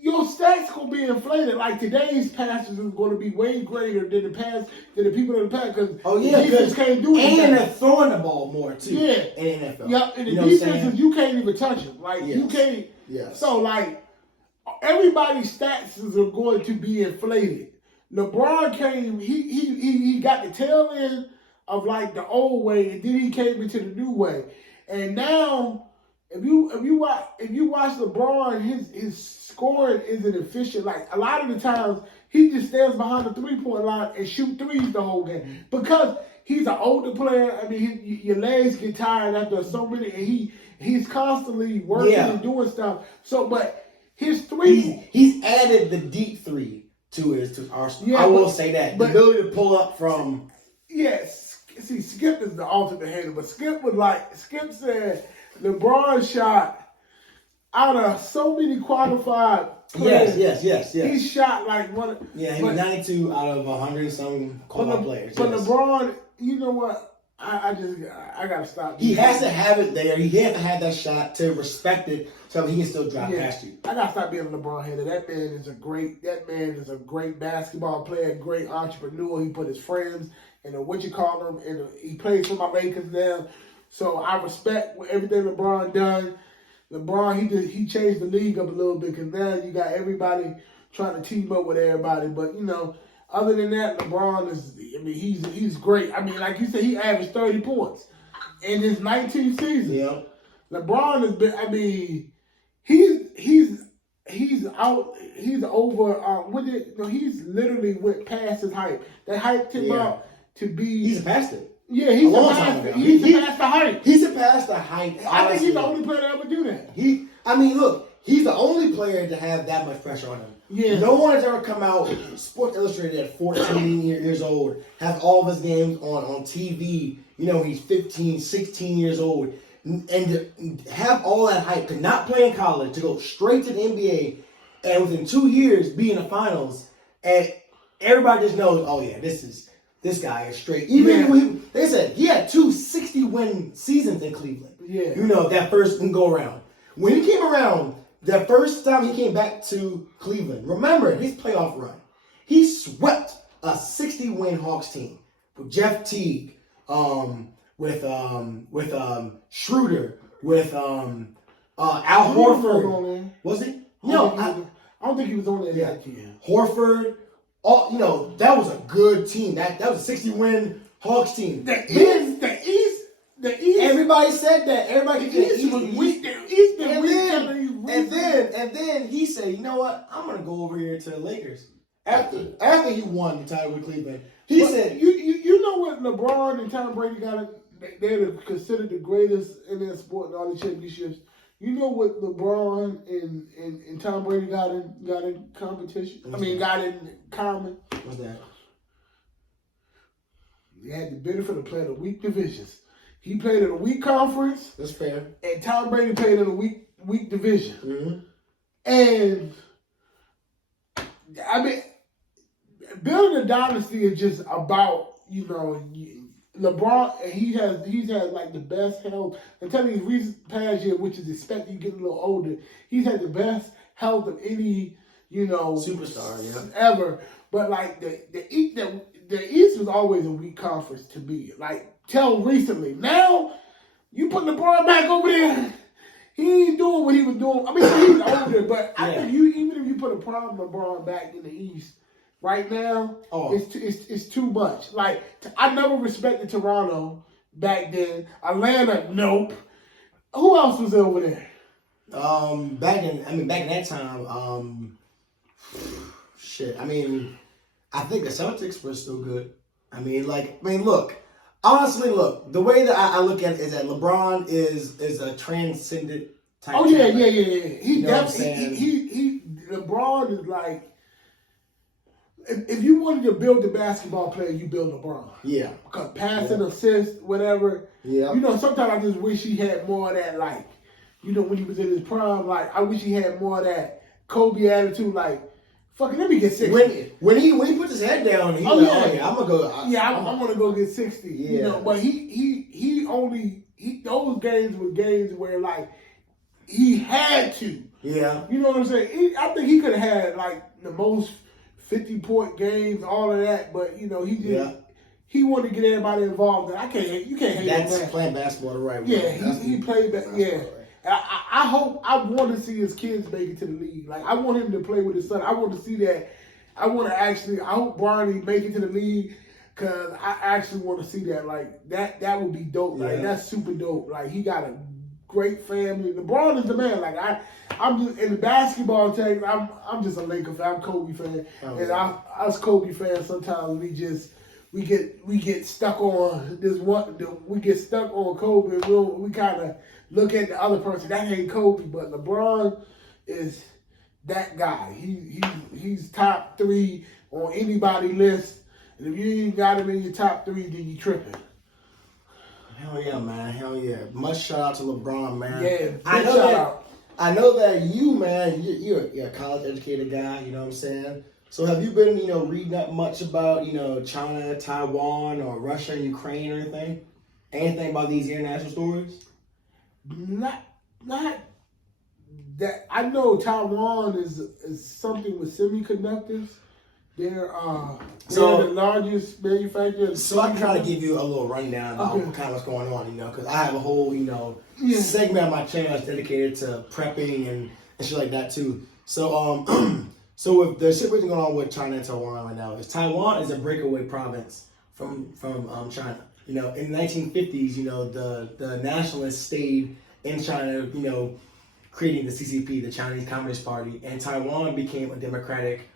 your stats gonna be inflated. Like today's passes is going to be way greater than the people in the past because defense can't do it. And they're throwing the ball more too. Yeah, in the NFL. Yep, and the defenses you can't even touch them. You can't. Yes. So everybody's stats are going to be inflated. LeBron came, he got the tail end of like the old way, and then he came into the new way. And now, if you watch LeBron, his scoring isn't efficient. Like a lot of the times, he just stands behind the 3-point line and shoot threes the whole game because he's an older player. I mean, your legs get tired after so many, and he's constantly working and doing stuff. So, but his three, he's added the deep three to arsenal. Yeah, I will say that the ability to pull up from. Yes, see, Skip is the ultimate hater, but Skip said LeBron shot out of so many qualified players. Yes. He shot like one. Yeah, he was 92 out of 100 some qualified players. But LeBron, you know what? I gotta stop. He has to have it there. He has to have that shot to respect it, so he can still drive past you. I gotta stop being a LeBron hater. That man is a great basketball player, great entrepreneur. He put his friends in and he plays for my Lakers now. So I respect everything LeBron done. LeBron, he changed the league up a little bit because now you got everybody trying to team up with everybody. But other than that, LeBron he's great. I mean, like you said, he averaged 30 points in his 19th season. Yeah. LeBron has been. I mean, he's out. He's over. He's literally went past his hype. That hype came out to be. He's past it. Yeah, he's surpassed the hype. He surpassed the hype. I think he's the only player to ever do that. He's the only player to have that much pressure on him. Yeah. No one has ever come out, Sports Illustrated at 14 years old, has all of his games on TV. He's 15, 16 years old. And to have all that hype, to not play in college, to go straight to the NBA, and within 2 years be in the finals, and everybody just knows, oh yeah, this guy is straight. Even when they said he had 2 60-win seasons in Cleveland. Yeah. That first go around. When he came around, the first time he came back to Cleveland, remember his playoff run. He swept a 60-win Hawks team with Jeff Teague, with Schroeder, with Al Horford. Was he? No, I don't think he was on there that year. Horford. That was a good team. That was a 60-win Hawks team. The East. Everybody said that. Everybody said the East was weak. The East been weak. And then he said, you know what? I'm gonna go over here to the Lakers. After he won the title with Cleveland, he said, you know what LeBron and Tom Brady they're considered the greatest in their sport and all the championships. You know what LeBron and Tom Brady got in competition? Got in common. What's that? They had the benefit of playing the weak divisions. He played in a weak conference. That's fair. And Tom Brady played in a weak division. Mm-hmm. And building a dynasty is just about LeBron, and he's had like the best health. I'm telling you, recent past year, which is expected you get a little older, he's had the best health of any superstar ever. But like the East was always a weak conference to me. Like till recently, now you put LeBron back over there, he ain't doing what he was doing. He's older, but I think even if you put a prime LeBron back in the East. Right now, it's too much. Like I never respected Toronto back then. Atlanta, nope. Who else was over there? Back in that time, shit. I think the Celtics were still good. Look. Honestly, the way that I look at it is that LeBron is a transcendent type. Oh yeah. He LeBron is like. If you wanted to build a basketball player, you build LeBron. Yeah. Because passing, assist, whatever. Yeah. Sometimes I just wish he had more of that, like, when he was in his prime, like, I wish he had more of that Kobe attitude, like, fucking let me get 60. When he put his head down, I'm going to go. I'm going to go get 60. Yeah. But those games were games where, like, he had to. Yeah. You know what I'm saying? I think he could have had, like, the most 50-point games, all of that, but he wanted to get everybody involved. And you can't hate him. That's playing basketball the right way. Yeah, he played that. Yeah, and I want to see his kids make it to the league. Like I want him to play with his son. I want to see that. I hope Barney make it to the league. Cause I actually want to see that. Like that would be dope. Like that's super dope. like he got a great family. LeBron is the man. Like I'm just in the basketball team. I'm just a Laker fan. I'm Kobe fan, and us Kobe fans sometimes we get stuck on this one. We get stuck on Kobe. We kind of look at the other person. That ain't Kobe, but LeBron is that guy. He's top 3 on anybody list. And if you ain't got him in your top 3, then you tripping. Hell yeah, man. Hell yeah. Much shout out to LeBron, man. Yeah, I know that you, man, you're a college educated guy, you know what I'm saying? So have you been, reading up much about, China, Taiwan, or Russia and Ukraine or anything? Anything about these international stories? Not that. I know Taiwan is something with semiconductors. They're the largest manufacturer. So I'm trying to give you a little rundown about kind of what's going on, because I have a whole, segment of my channel that's dedicated to prepping and shit like that too. So so with the situation going on with China and Taiwan right now is Taiwan is a breakaway province from China. In the 1950s, the nationalists stayed in China, creating the CCP, the Chinese Communist Party, and Taiwan became a democratic,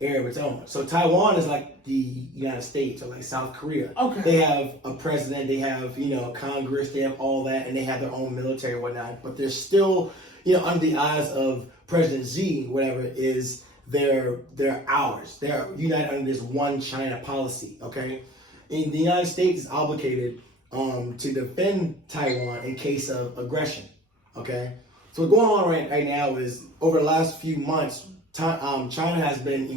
area of its own. So Taiwan is like the United States or like South Korea. Okay. They have a president, they have, Congress, they have all that, and they have their own military and whatnot, but they're still, under the eyes of President Xi, whatever, is they're ours. They're united under this one China policy, okay? And the United States is obligated to defend Taiwan in case of aggression, okay? So what's going on right now is over the last few months, China has been,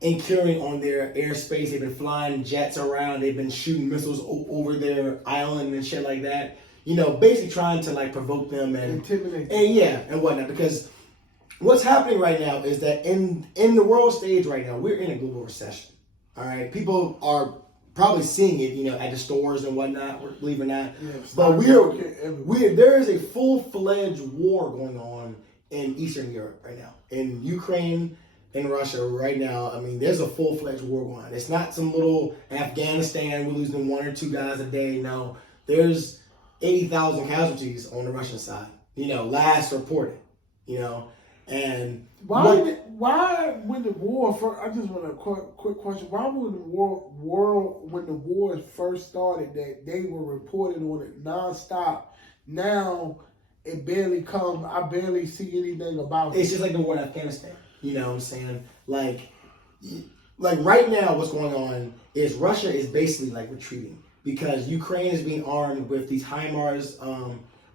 incurring on their airspace. They've been flying jets around. They've been shooting missiles over their island and shit like that. Basically trying to like provoke them and intimidate and whatnot. Because what's happening right now is that in the world stage right now, we're in a global recession. All right, people are probably seeing it, at the stores and whatnot, believe it or not. Yeah, but there is a full-fledged war going on in Eastern Europe right now, in Ukraine and Russia right now. I mean, there's a full-fledged war going on. It's not some little Afghanistan, we're losing 1 or 2 guys a day. No, there's 80,000 casualties on the Russian side, last reported, and why when the war first, I just want a quick question. Why when the war first started that they were reporting on it nonstop, now it barely comes, I barely see anything about it. It's just like the war in Afghanistan, you know what I'm saying? Like right now what's going on is Russia is basically like retreating because Ukraine is being armed with these HIMARS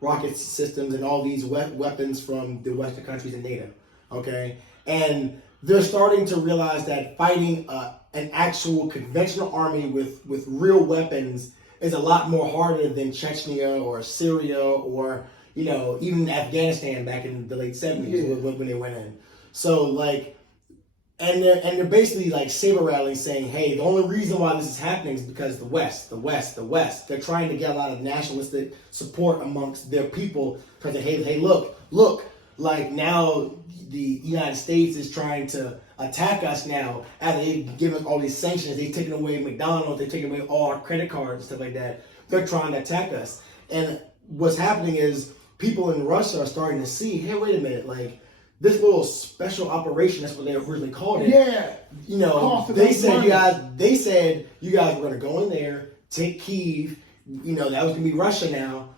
rocket systems and all these weapons from the Western countries and NATO, okay? And they're starting to realize that fighting an actual conventional army with real weapons is a lot more harder than Chechnya or Syria or, even Afghanistan back in the late 70s when they went in. So and they're basically like saber rattling saying, hey, the only reason why this is happening is because the West. They're trying to get a lot of nationalistic support amongst their people because hey, look, like now the United States is trying to attack us now after they've given us all these sanctions. They've taken away McDonald's, they've taken away all our credit cards and stuff like that. They're trying to attack us. And what's happening is people in Russia are starting to see, hey, wait a minute, like this little special operation, that's what they originally called it. Yeah. They said you guys were gonna go in there, take Kyiv, that was gonna be Russia now.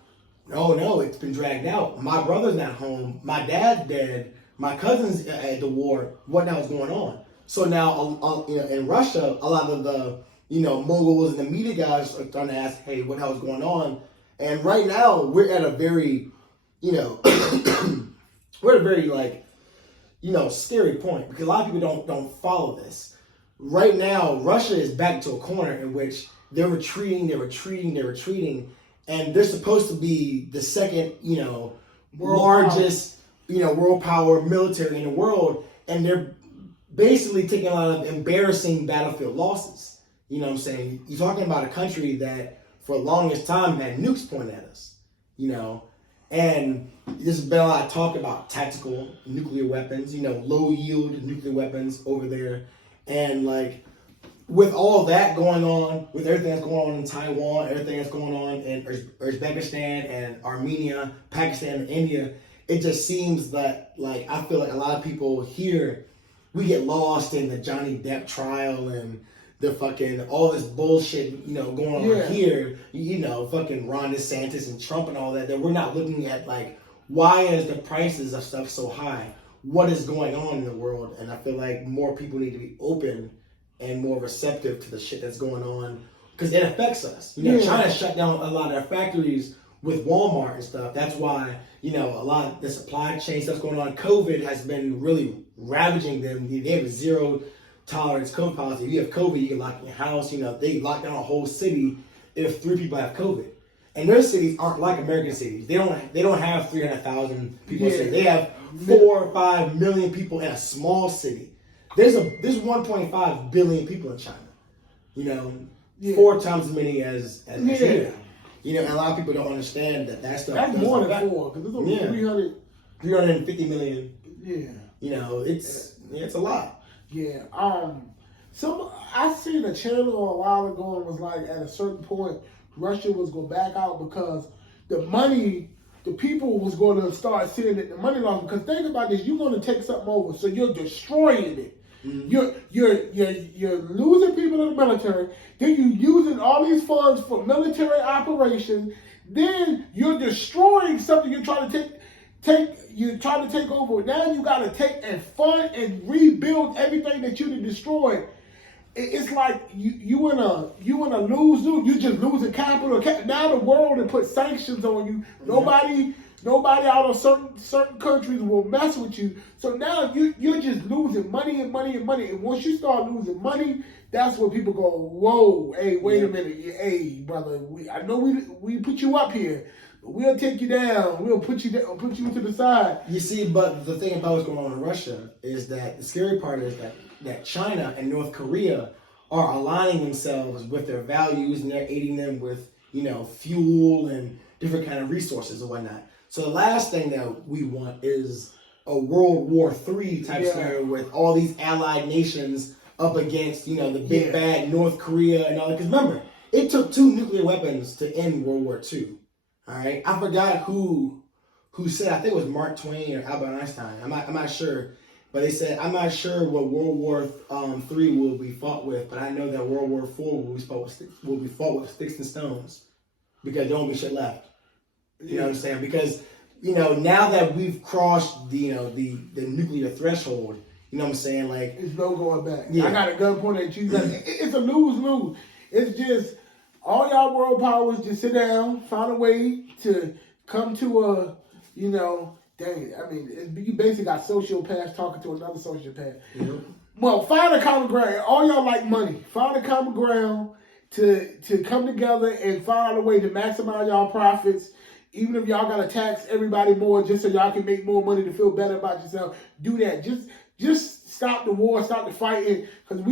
No, it's been dragged out. My brother's not home, my dad's dead, my cousin's at the war, what now is going on? So now in Russia, a lot of the moguls and the media guys are starting to ask, hey, what the hell is going on? And right now we're at a very we're at a very scary point because a lot of people don't follow this. Right now, Russia is back to a corner in which they're retreating, and they're supposed to be the second, largest, world power military in the world, and they're basically taking a lot of embarrassing battlefield losses. You know what I'm saying? You're talking about a country that for the longest time had nukes pointed at us, and there's been a lot of talk about tactical nuclear weapons, low yield nuclear weapons over there. And like, with all that going on, with everything that's going on in Taiwan, everything that's going on in Uzbekistan and Armenia, Pakistan, and India, it just seems that, like, I feel like a lot of people here, we get lost in the Johnny Depp trial and the fucking, all this bullshit, going on here, fucking Ron DeSantis and Trump and all that we're not looking at, like, why is the prices of stuff so high? What is going on in the world? And I feel like more people need to be open and more receptive to the shit that's going on, because it affects us. China shut down a lot of their factories with Walmart and stuff. That's why, a lot of the supply chain stuff's going on. COVID has been really ravaging them. They have a zero tolerance COVID policy. If you have COVID, you can lock in your house. They lock down a whole city if 3 people have COVID. And their cities aren't like American cities. They don't have 300,000 people in a city. They have 4 or 5 million people in a small city. There's 1.5 billion people in China. 4 times as many as here. And a lot of people don't understand that stuff. That's more than 4, because it's over 350 million. Yeah. It's a lot. Yeah. I seen a channel a while ago and was like, at a certain point, Russia was going to back out because the people was going to start seeing that the money loss. Because think about this, you're going to take something over, so you're destroying it. Mm-hmm. You're losing people in the military. Then you're using all these funds for military operations. Then you're destroying something you're trying to take. You're trying to take over. Now you got to take and fund and rebuild everything that you destroyed. It's like you in a lose-lose. You just losing capital. Now the world has put sanctions on you. Mm-hmm. Nobody out of certain countries will mess with you. So now you're just losing money and money and money. And once you start losing money, that's when people go, whoa, hey, wait a minute. Hey, brother, I know we put you up here. But we'll take you down. We'll put you to the side. You see, but the thing about what's going on in Russia is that the scary part is that China and North Korea are aligning themselves with their values, and they're aiding them with, fuel and different kind of resources and whatnot. So the last thing that we want is a World War III type scenario with all these allied nations up against, the big bad North Korea and all that. Because remember, it took 2 nuclear weapons to end World War II. All right, I forgot who said. I think it was Mark Twain or Albert Einstein. I'm not sure, but they said, I'm not sure what World War III will be fought with, but I know that World War IV will be fought with sticks and stones, because there won't be shit left. You know what I'm saying? Because, now that we've crossed the nuclear threshold, you know what I'm saying? Like, there's no going back. Yeah. I got a gun pointed at you. It's a lose-lose. It's just, all y'all world powers just sit down, find a way to come to a, you basically got sociopaths talking to another sociopath. Mm-hmm. Well, find a common ground. All y'all like money. Find a common ground to come together and find out a way to maximize y'all profits. Even if y'all gotta tax everybody more just so y'all can make more money to feel better about yourself, do that. Just stop the war, stop the fighting, because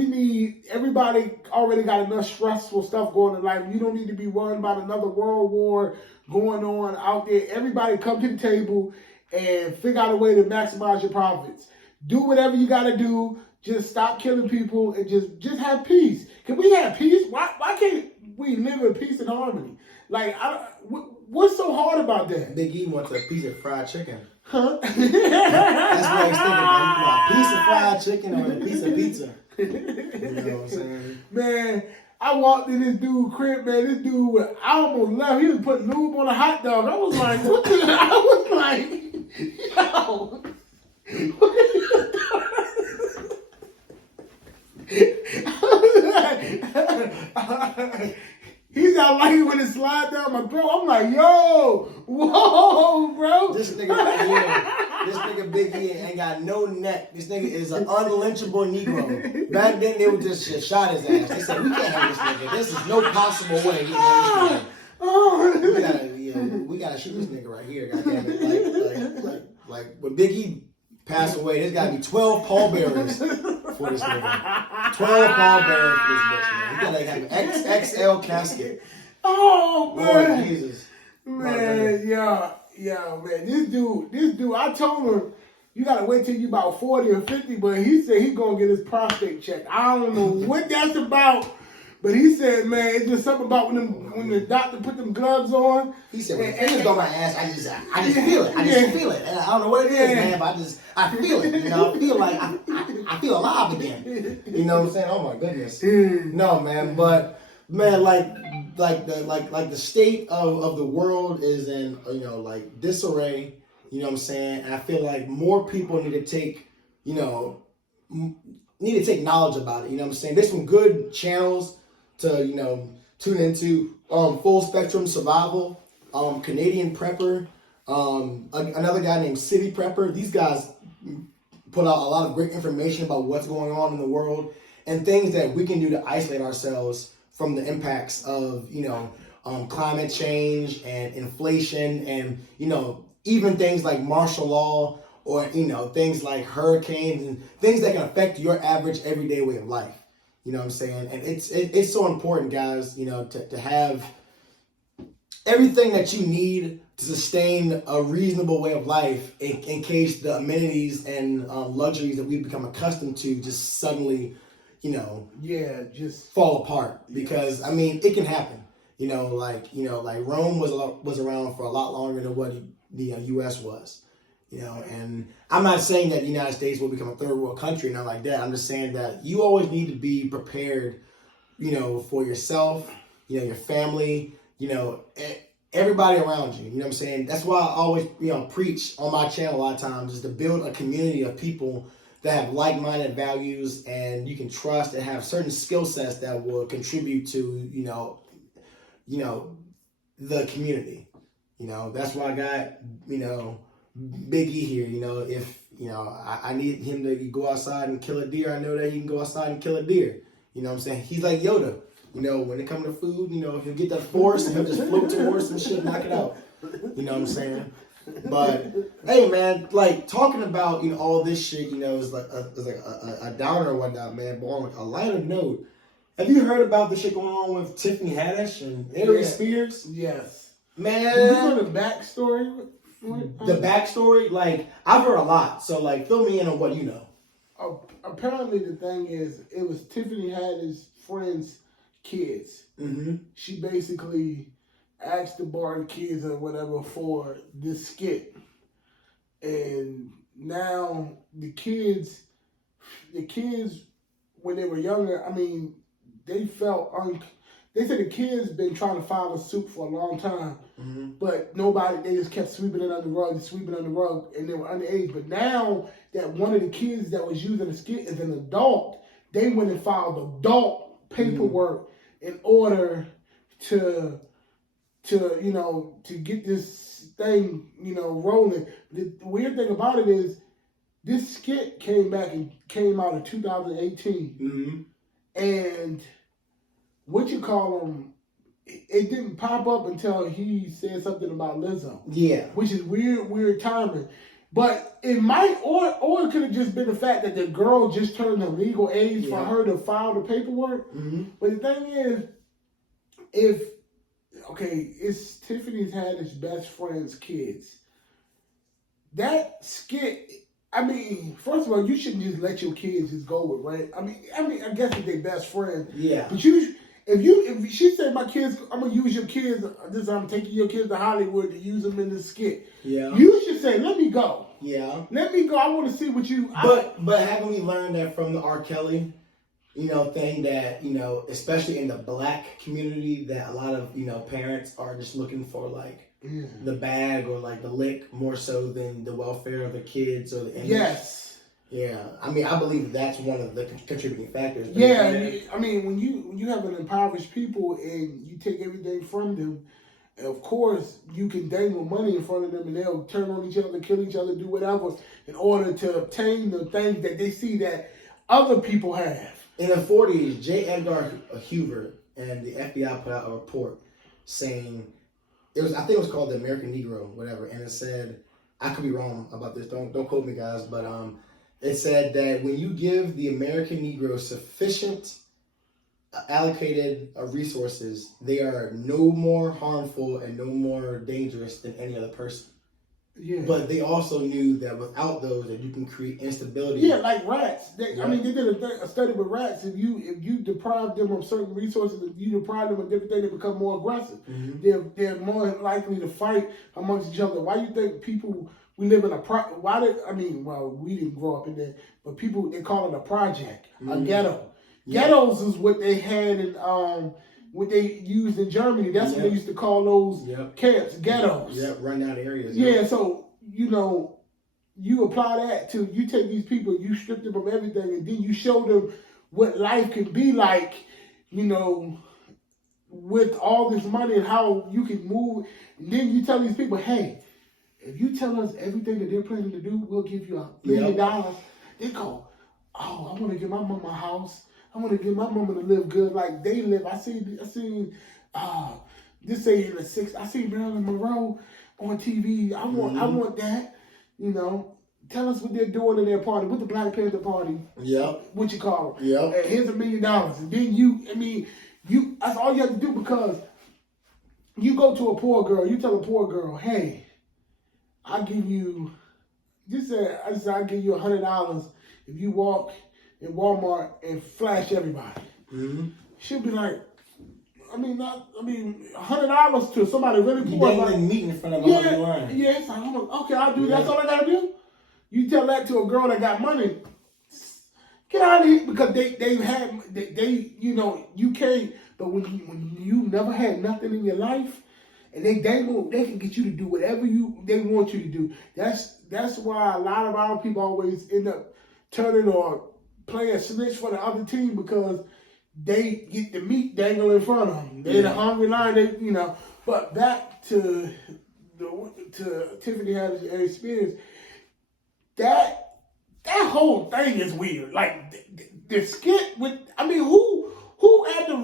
everybody already got enough stressful stuff going in life. You don't need to be worried about another world war going on out there. Everybody come to the table and figure out a way to maximize your profits. Do whatever you gotta do. Just stop killing people and just have peace. Can we have peace? Why can't we live in peace and harmony? Like, what's so hard about that? Big E wants a piece of fried chicken. Huh? That's what he's thinking. A piece of fried chicken or a piece of pizza. You know what I'm saying? Man, I walked in this dude's crib, man. This dude, I almost left. He was putting lube on a hot dog. I was like, what the? I was like, yo. He's not like it when it slides down my throat. I'm like, yo, whoa, bro. This nigga right here, this nigga Big E ain't got no neck. This nigga is an unlynchable Negro. Back then, they would just shot his ass. They said, we can't have this nigga. This is no possible way he can have this nigga. We gotta shoot this nigga right here, goddammit. Like when Big E passed away, there's gotta be 12 pallbearers for this nigga. 12 pallbearers for this bitch, man. We gotta have an XXL casket. Oh, man. Lord Jesus. Man, yeah, man. This dude, I told him, you gotta wait till you about 40 or 50. But he said he's gonna get his prostate checked. I don't know what that's about. But he said, man, it's just something about when the doctor put them gloves on. He said, when the fingers on my ass, I just feel it. I just feel it. And I don't know what it is, man, but I feel it. You know, I feel like I feel alive again. You know what I'm saying? Oh my goodness. No, man, but man, like the state of the world is in, you know, like disarray. You know what I'm saying? And I feel like more people need to take, you know, knowledge about it. You know what I'm saying? There's some good channels to, you know, tune into. Full Spectrum Survival, Canadian Prepper, another guy named City Prepper. These guys put out a lot of great information about what's going on in the world and things that we can do to isolate ourselves from the impacts of, you know, climate change and inflation and, you know, even things like martial law or, you know, things like hurricanes and things that can affect your average everyday way of life. You know what I'm saying? And it's so important, guys, you know, to have everything that you need to sustain a reasonable way of life in case the amenities and luxuries that we've become accustomed to just suddenly, you know, just fall apart. Because, I mean, it can happen. You know, like Rome was around for a lot longer than what the U.S. was. You know, and I'm not saying that the United States will become a third world country, not like that. I'm just saying that you always need to be prepared, you know, for yourself, you know, your family, you know, everybody around you. You know what I'm saying? That's why I always, you know, preach on my channel a lot of times is to build a community of people that have like-minded values and you can trust and have certain skill sets that will contribute to, you know, the community. You know, that's why I got, you know, Big E here. You know, if, you know, I need him to go outside and kill a deer, I know that he can go outside and kill a deer. You know what I'm saying? He's like Yoda. You know, when it comes to food, you know, he'll get that force and he'll just float towards some shit, knock it out. You know what I'm saying? But hey, man, like talking about, you know, all this shit, you know, is like a downer or whatnot, man. But on a lighter note, have you heard about the shit going on with Tiffany Haddish and Ari Spears? Yes. Man, did you know the backstory? The backstory, like I've heard a lot. So like, fill me in on what you know. Apparently, the thing is, it was Tiffany Haddish's friends' kids. Mm-hmm. She basically asked to borrow the kids or whatever for this skit, and now the kids when they were younger, I mean, they felt they said the kids been trying to file a suit for a long time, mm-hmm. but they just kept sweeping it under the rug, and they were underage. But now that one of the kids that was using the skit is an adult, they went and filed adult paperwork in order to you know, to get this thing, you know, rolling. The weird thing about it is this skit came out in 2018. Mm-hmm. And what you call them, it didn't pop up until he said something about Lizzo. Yeah. Which is weird timing. But it might, or it could have just been the fact that the girl just turned the legal age for her to file the paperwork. Mm-hmm. But the thing is, it's Tiffany Haddish's best friend's kids. That skit, I mean, first of all, you shouldn't just let your kids just go with, right? I mean, I guess if they're best friends. Yeah. But if she said, my kids, I'm gonna use your kids, I'm taking your kids to Hollywood to use them in this skit. Yeah. You should say, let me go. Yeah. Let me go. I want to see what you. But haven't we learned that from the R. Kelly, you know, thing that, you know, especially in the black community, that a lot of, you know, parents are just looking for like the bag or like the lick more so than the welfare of the kids or the image. Yes. Yeah. I mean, I believe that's one of the contributing factors. Yeah. I mean, when you have an impoverished people and you take everything from them, of course, you can dangle money in front of them and they'll turn on each other, kill each other, do whatever in order to obtain the things that they see that other people have. In the 40s, J. Edgar Hoover and the FBI put out a report saying, I think it was called the American Negro, whatever, and it said, I could be wrong about this, don't quote me guys, but it said that when you give the American Negro sufficient allocated resources, they are no more harmful and no more dangerous than any other person. Yeah. But they also knew that without those, that you can create instability. Yeah, like rats. Yeah. I mean, they did a study with rats. If you deprive them of certain resources, if you deprive them of different things, they become more aggressive. Mm-hmm. They're more likely to fight amongst each other. Why do you think people we live in a why did I mean? Well, we didn't grow up in there, but people they call it a project, a ghetto. Yeah. Ghettos is what they had in what they used in Germany. That's what they used to call those camps, ghettos. Yeah, rundown areas. Yeah, so you apply that to you take these people, you strip them of everything, and then you show them what life can be like, with all this money and how you can move. And then you tell these people, hey, if you tell us everything that they're planning to do, we'll give you $1 million. They go, oh, I want to give my mama a house. I want to give my mama to live good like they live. I seen this say in the 60s. I seen Marilyn Monroe on TV. I want that. Tell us what they're doing in their party, with the Black Panther Party. Yep. What you call it. Yep. And here's $1 million. And then that's all you have to do, because you go to a poor girl, you tell a poor girl, hey, I'll give you, I'll give you $100 if you walk in Walmart and flash everybody. Mm-hmm. She'll be like, $100 to somebody really poor. You didn't meet in front of another line. Yeah, it's like, okay, I'll do that. That's all I gotta do. You tell that to a girl that got money, get out of here, because you can't. But when you never had nothing in your life, and they can get you to do whatever they want you to do. That's why a lot of our people always end up turning or playing snitch for the other team, because they get the meat dangled in front of them. They're the hungry lion. But back to Tiffany Haddish's experience. That whole thing is weird. Like the skit with, who had to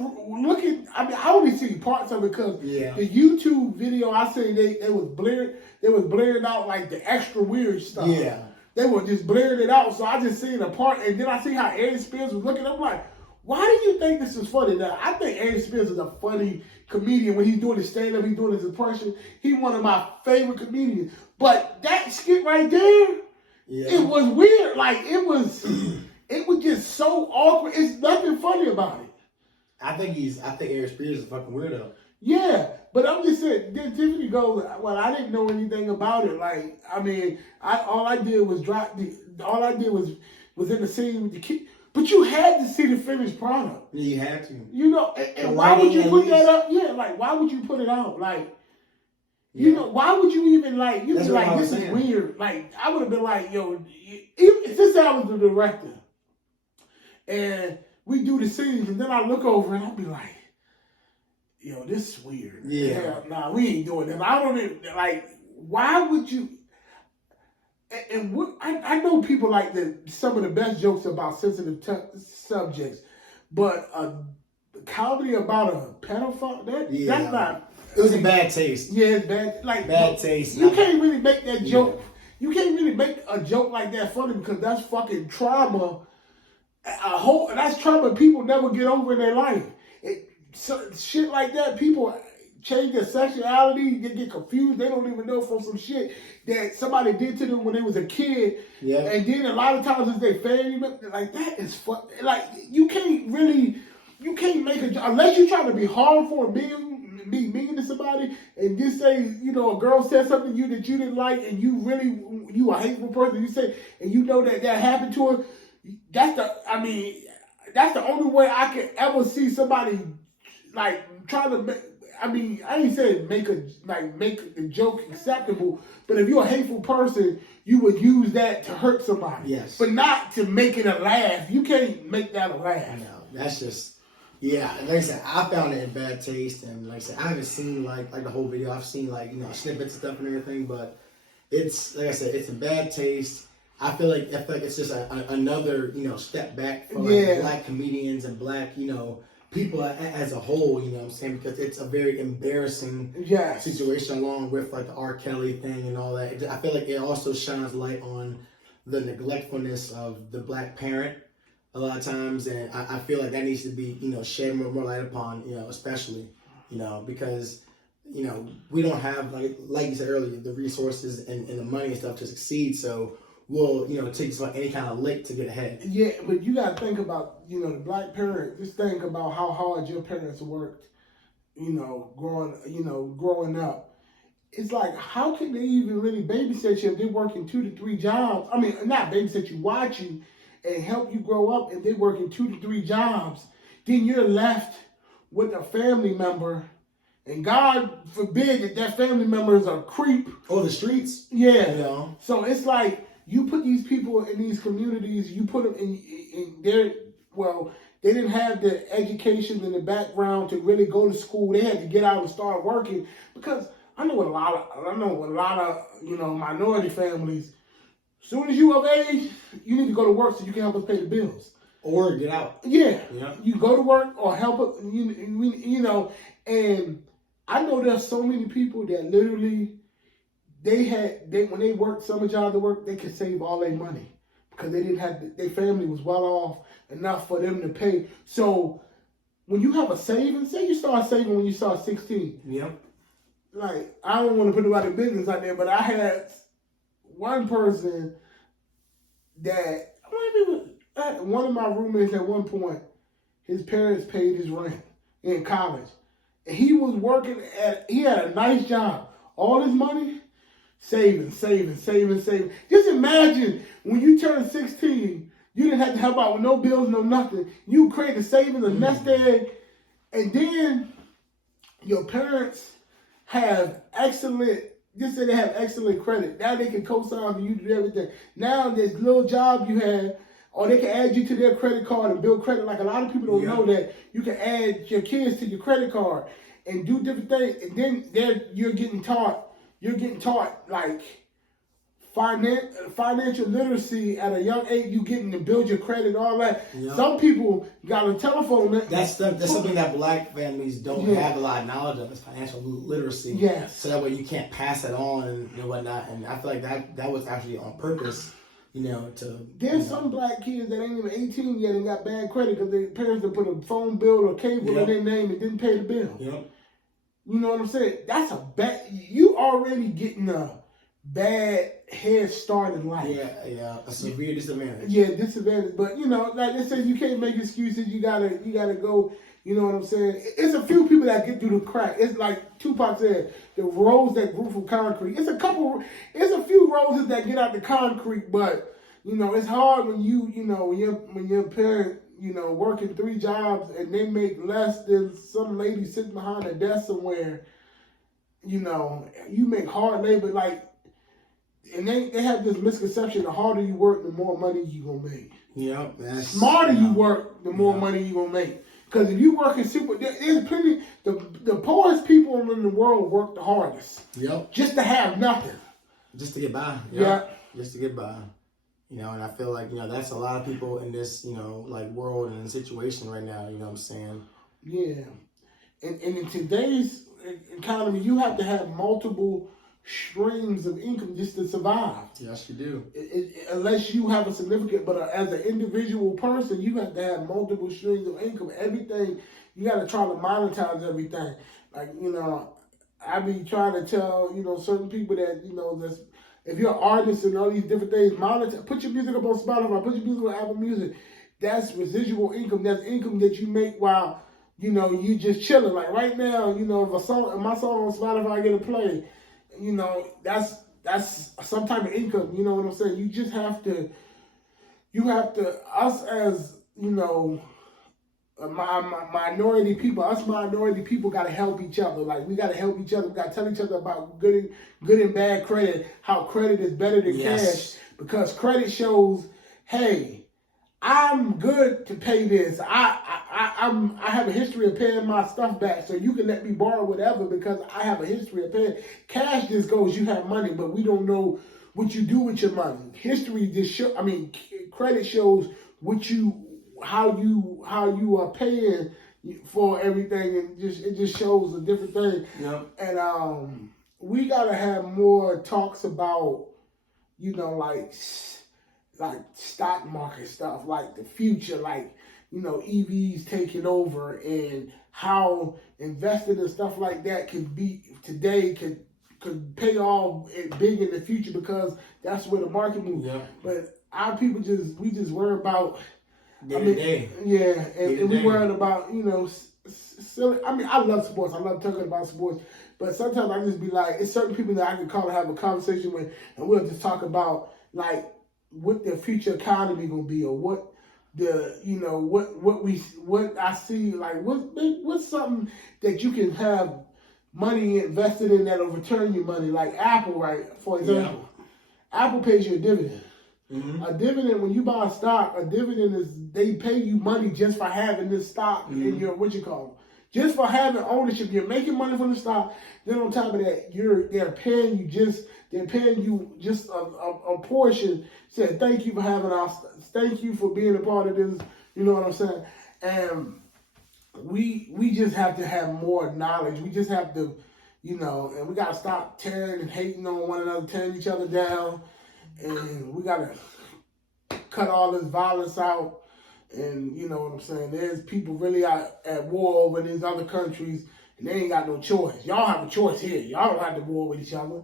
look at, I only see parts of it because the YouTube video I seen, they was blaring out like the extra weird stuff. Yeah. They were just blaring it out, so I just seen a part, and then I see how Aaron Spears was looking. I'm like, why do you think this is funny? Now, I think Aaron Spears is a funny comedian. When he's doing his stand-up, he's doing his impression. He's one of my favorite comedians. But that skit right there, it was weird. Like, it was just so awkward. It's nothing funny about it. I think Aaron Spears is a fucking weirdo. Yeah, but I'm just saying, then Tiffany goes, well, I didn't know anything about it. Like, all I did was was in the scene with the kid. But you had to see the finished product. Yeah, you had to. And why would you put that up? Yeah, like, why would you put it out? Like, why would you even, like, you'd be like, this is weird. Like, I would have been like, yo, if this I was the director, and we do the scenes, and then I look over and I'd be like, yo, this is weird. Yeah. Nah, we ain't doing this. I don't even, like, why would you? And I know people like some of the best jokes about sensitive subjects, but a comedy about a pedophile, that's not. It was a bad taste. Yeah, it's bad. Like, bad taste. You can't really make that joke. You can't really make a joke like that funny, because that's fucking trauma. That's trauma people never get over in their life. Shit like that, people change their sexuality, they get confused, they don't even know from some shit that somebody did to them when they was a kid. Yeah. And then a lot of times it's their family, like, that is like, you can't make unless you're trying to be harmful and be mean to somebody, and just say, a girl said something to you that you didn't like, and you a hateful person, you say, and that happened to her, that's the only way I could ever see somebody, like, trying to make, I ain't saying make the joke acceptable, but if you're a hateful person, you would use that to hurt somebody. Yes. But not to make it a laugh. You can't make that a laugh. No, that's just, like I said, I found it in bad taste, and like I said, I haven't seen like the whole video. I've seen snippets and stuff and everything, but it's, like I said, it's in bad taste. I feel like it's just another, step back for black comedians and black, people as a whole, you know what I'm saying? Because it's a very embarrassing situation, along with like the R. Kelly thing and all that. I feel like it also shines light on the neglectfulness of the black parent a lot of times, and I feel like that needs to be, shed more light upon, especially, because, you know, we don't have, like you said earlier, the resources and the money and stuff to succeed. So we'll, you know, take just about any kind of lick to get ahead. Yeah, but you got to think about, you know, the black parent. Just think about how hard your parents worked, you know, growing up. It's like, how can they even really babysit you if they're working 2 to 3 jobs? I mean, not babysit you, watch you and help you grow up. If they're working 2 to 3 jobs, then you're left with a family member, and God forbid that that family member is a creep. Or the streets. Yeah. You know. So it's like, you put these people in these communities, you put them in their, well, they didn't have the education and the background to really go to school. They had to get out and start working, because I know what a lot of you know, minority families, as soon as you of age, you need to go to work so you can help us pay the bills. Or get out. Yeah. Yeah. You go to work or help us, you know, and I know there's so many people that literally, when they worked summer jobs to work, they could save all their money because they didn't have, their family was well off enough for them to pay. So when you have a savings, say you start saving when you start 16. Yep. Like, I don't want to put a lot of business out there, but I had one person that, one of my roommates at one point, his parents paid his rent in college. And he was working he had a nice job. All his money, saving. Just imagine when you turn 16, you didn't have to help out with no bills, no nothing. You create a savings, a nest egg, and then your parents have excellent, just say they have excellent credit. Now they can co-sign for you to do everything. Now this little job you have, or they can add you to their credit card and build credit. Like, a lot of people don't know that you can add your kids to your credit card and do different things. And then you're getting taught like financial literacy at a young age. You getting to build your credit, all that. Yep. Some people got a telephone. That's something that black families don't have a lot of knowledge of, is financial literacy. Yes. So that way you can't pass it on and whatnot. And I feel like that was actually on purpose. You know, there's some black kids that ain't even 18 yet and got bad credit because their parents done put a phone bill or cable in their name and didn't pay the bill. Yep. You know what I'm saying? That's a bad. You already getting a bad head start in life. Yeah, a severe disadvantage. Yeah, disadvantage. But you know, like they say, you can't make excuses. You gotta go. You know what I'm saying? It's a few people that get through the crack. It's like Tupac said, the roads that grew from concrete. It's a few roses that get out the concrete, but you know, it's hard when when your parent, you know, working 3 jobs and they make less than some lady sitting behind a desk somewhere. You know, you make hard labor, like, and they have this misconception: the harder you work, the more money you gonna make. Yep. Smarter you work, the more money you gonna make. Because if you work in there's plenty, the poorest people in the world work the hardest. Yep. Just to have nothing. Just to get by. Yep. Yeah. Just to get by. You know, and I feel like, you know, that's a lot of people in this, you know, like world and situation right now, you know what I'm saying? Yeah. And in today's economy, you have to have multiple streams of income just to survive. Yes, you do. Unless you have a significant, but as an individual person, you have to have multiple streams of income. Everything, you got to try to monetize everything. Like, you know, I be trying to tell, you know, certain people that, you know, that's, if you're an artist and all these different things, put your music up on Spotify, put your music on Apple Music. That's residual income. That's income that you make while, you know, you just chilling. Like right now, you know, if my song on Spotify get a play, you know, that's some type of income. You know what I'm saying? You just have to, us as, you know, minority people got to help each other. Like, we got to help each other. We got to tell each other about good and bad credit, how credit is better than cash, because credit shows, hey, I'm good to pay this. I have a history of paying my stuff back, so you can let me borrow whatever because I have a history of paying. Cash just goes, you have money, but we don't know what you do with your money. History just credit shows how you are paying for everything, and it just shows a different thing. Yep. And we gotta have more talks about, you know, like stock market stuff, like the future, like, you know, EVs taking over and how investing in stuff like that could be today could pay off big in the future because that's where the market moves. Yeah. But our people we just worry about Day to day. Yeah, and we worried about silly. I mean, I love sports. I love talking about sports. But sometimes I just be like, it's certain people that I can call and have a conversation with, and we'll just talk about like what the future economy gonna be, or what the what I see, like what's something that you can have money invested in that'll return you money, like Apple, right? For example, Apple pays you a dividend. Mm-hmm. A dividend, when you buy a stock, a dividend is they pay you money just for having this stock in your just for having ownership. You're making money from the stock. Then on top of that, they're paying you just a portion. Said thank you for having us. Thank you for being a part of this. You know what I'm saying? And we just have to have more knowledge. We just have to, and we gotta stop tearing and hating on one another, tearing each other down. And we gotta cut all this violence out. And you know what I'm saying? There's people really out at war over these other countries, and they ain't got no choice. Y'all have a choice here. Y'all don't have to war with each other.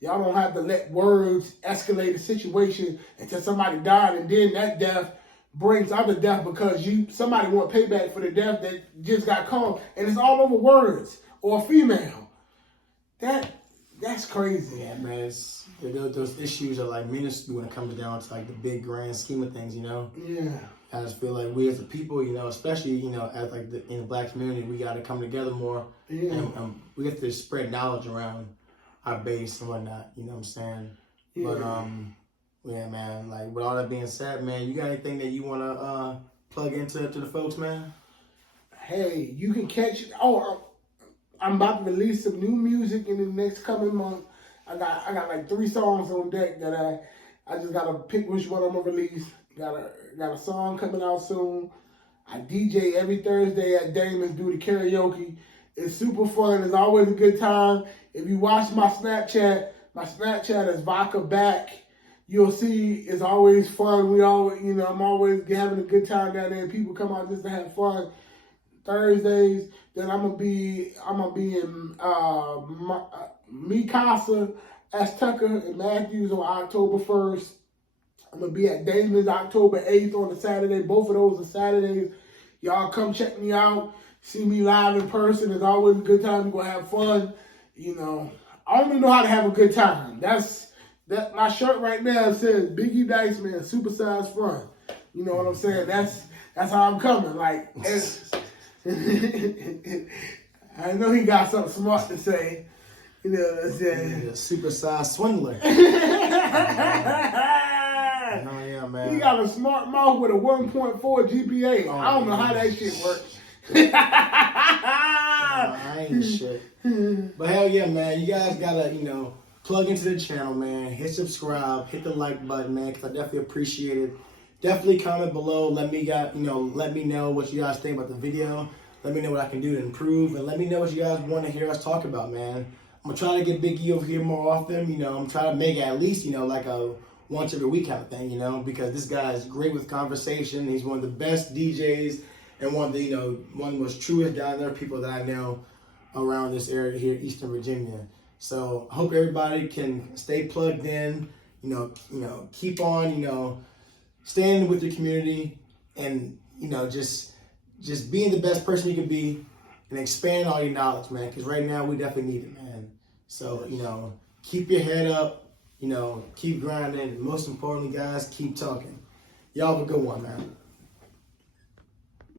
Y'all don't have to let words escalate the situation until somebody died, and then that death brings other death because somebody want payback for the death that just got caused, and it's all over words or a female. That's crazy. Yeah, man. Those issues are like minuscule when it comes down to like the big grand scheme of things, Yeah. I just feel like we as a people, especially, as like in the black community, we got to come together more. Yeah. And we have to spread knowledge around our base and whatnot, you know what I'm saying? Yeah. But, yeah, man, like with all that being said, man, you got anything that you want to plug into the folks, man? Hey, you can catch, I'm about to release some new music in the next coming month. I got like 3 songs on deck that I just gotta pick which one I'm gonna release. Got a song coming out soon. I DJ every Thursday at Damon's, do the karaoke. It's super fun. It's always a good time. If you watch my Snapchat is Vodka Back. You'll see it's always fun. We always, I'm always having a good time down there. People come out just to have fun. Thursdays, then I'm gonna be in Mikasa as Tucker and Matthews on October 1st. I'm gonna be at Damon's October 8th on a Saturday. Both of those are Saturdays. Y'all come check me out. See me live in person. It's always a good time. We're gonna have fun. I only know how to have a good time. That my shirt right now says Biggie Dice Man, Supersized Fun. You know what I'm saying? That's how I'm coming. Like I know he got something smart to say. You know what I'm saying? The supersized swindler. Oh, yeah, man. He got a smart mouth with a 1.4 GPA. I don't know how that shit works. I ain't shit. But hell yeah, man. You guys gotta, plug into the channel, man. Hit subscribe, hit the like button, man, because I definitely appreciate it. Definitely comment below. Let me know what you guys think about the video. Let me know what I can do to improve, and let me know what you guys want to hear us talk about, man. I'm gonna try to get Big E over here more often. I'm trying to make it at least, like a once every week kind of thing, because this guy is great with conversation. He's one of the best DJs and one of the, one of the most truest down there people that I know around this area here, Eastern Virginia. So I hope everybody can stay plugged in, keep on, staying with your community and, just being the best person you can be and expand all your knowledge, man, because right now we definitely need it, man. So, keep your head up, keep grinding, and most importantly, guys, keep talking. Y'all have a good one, man.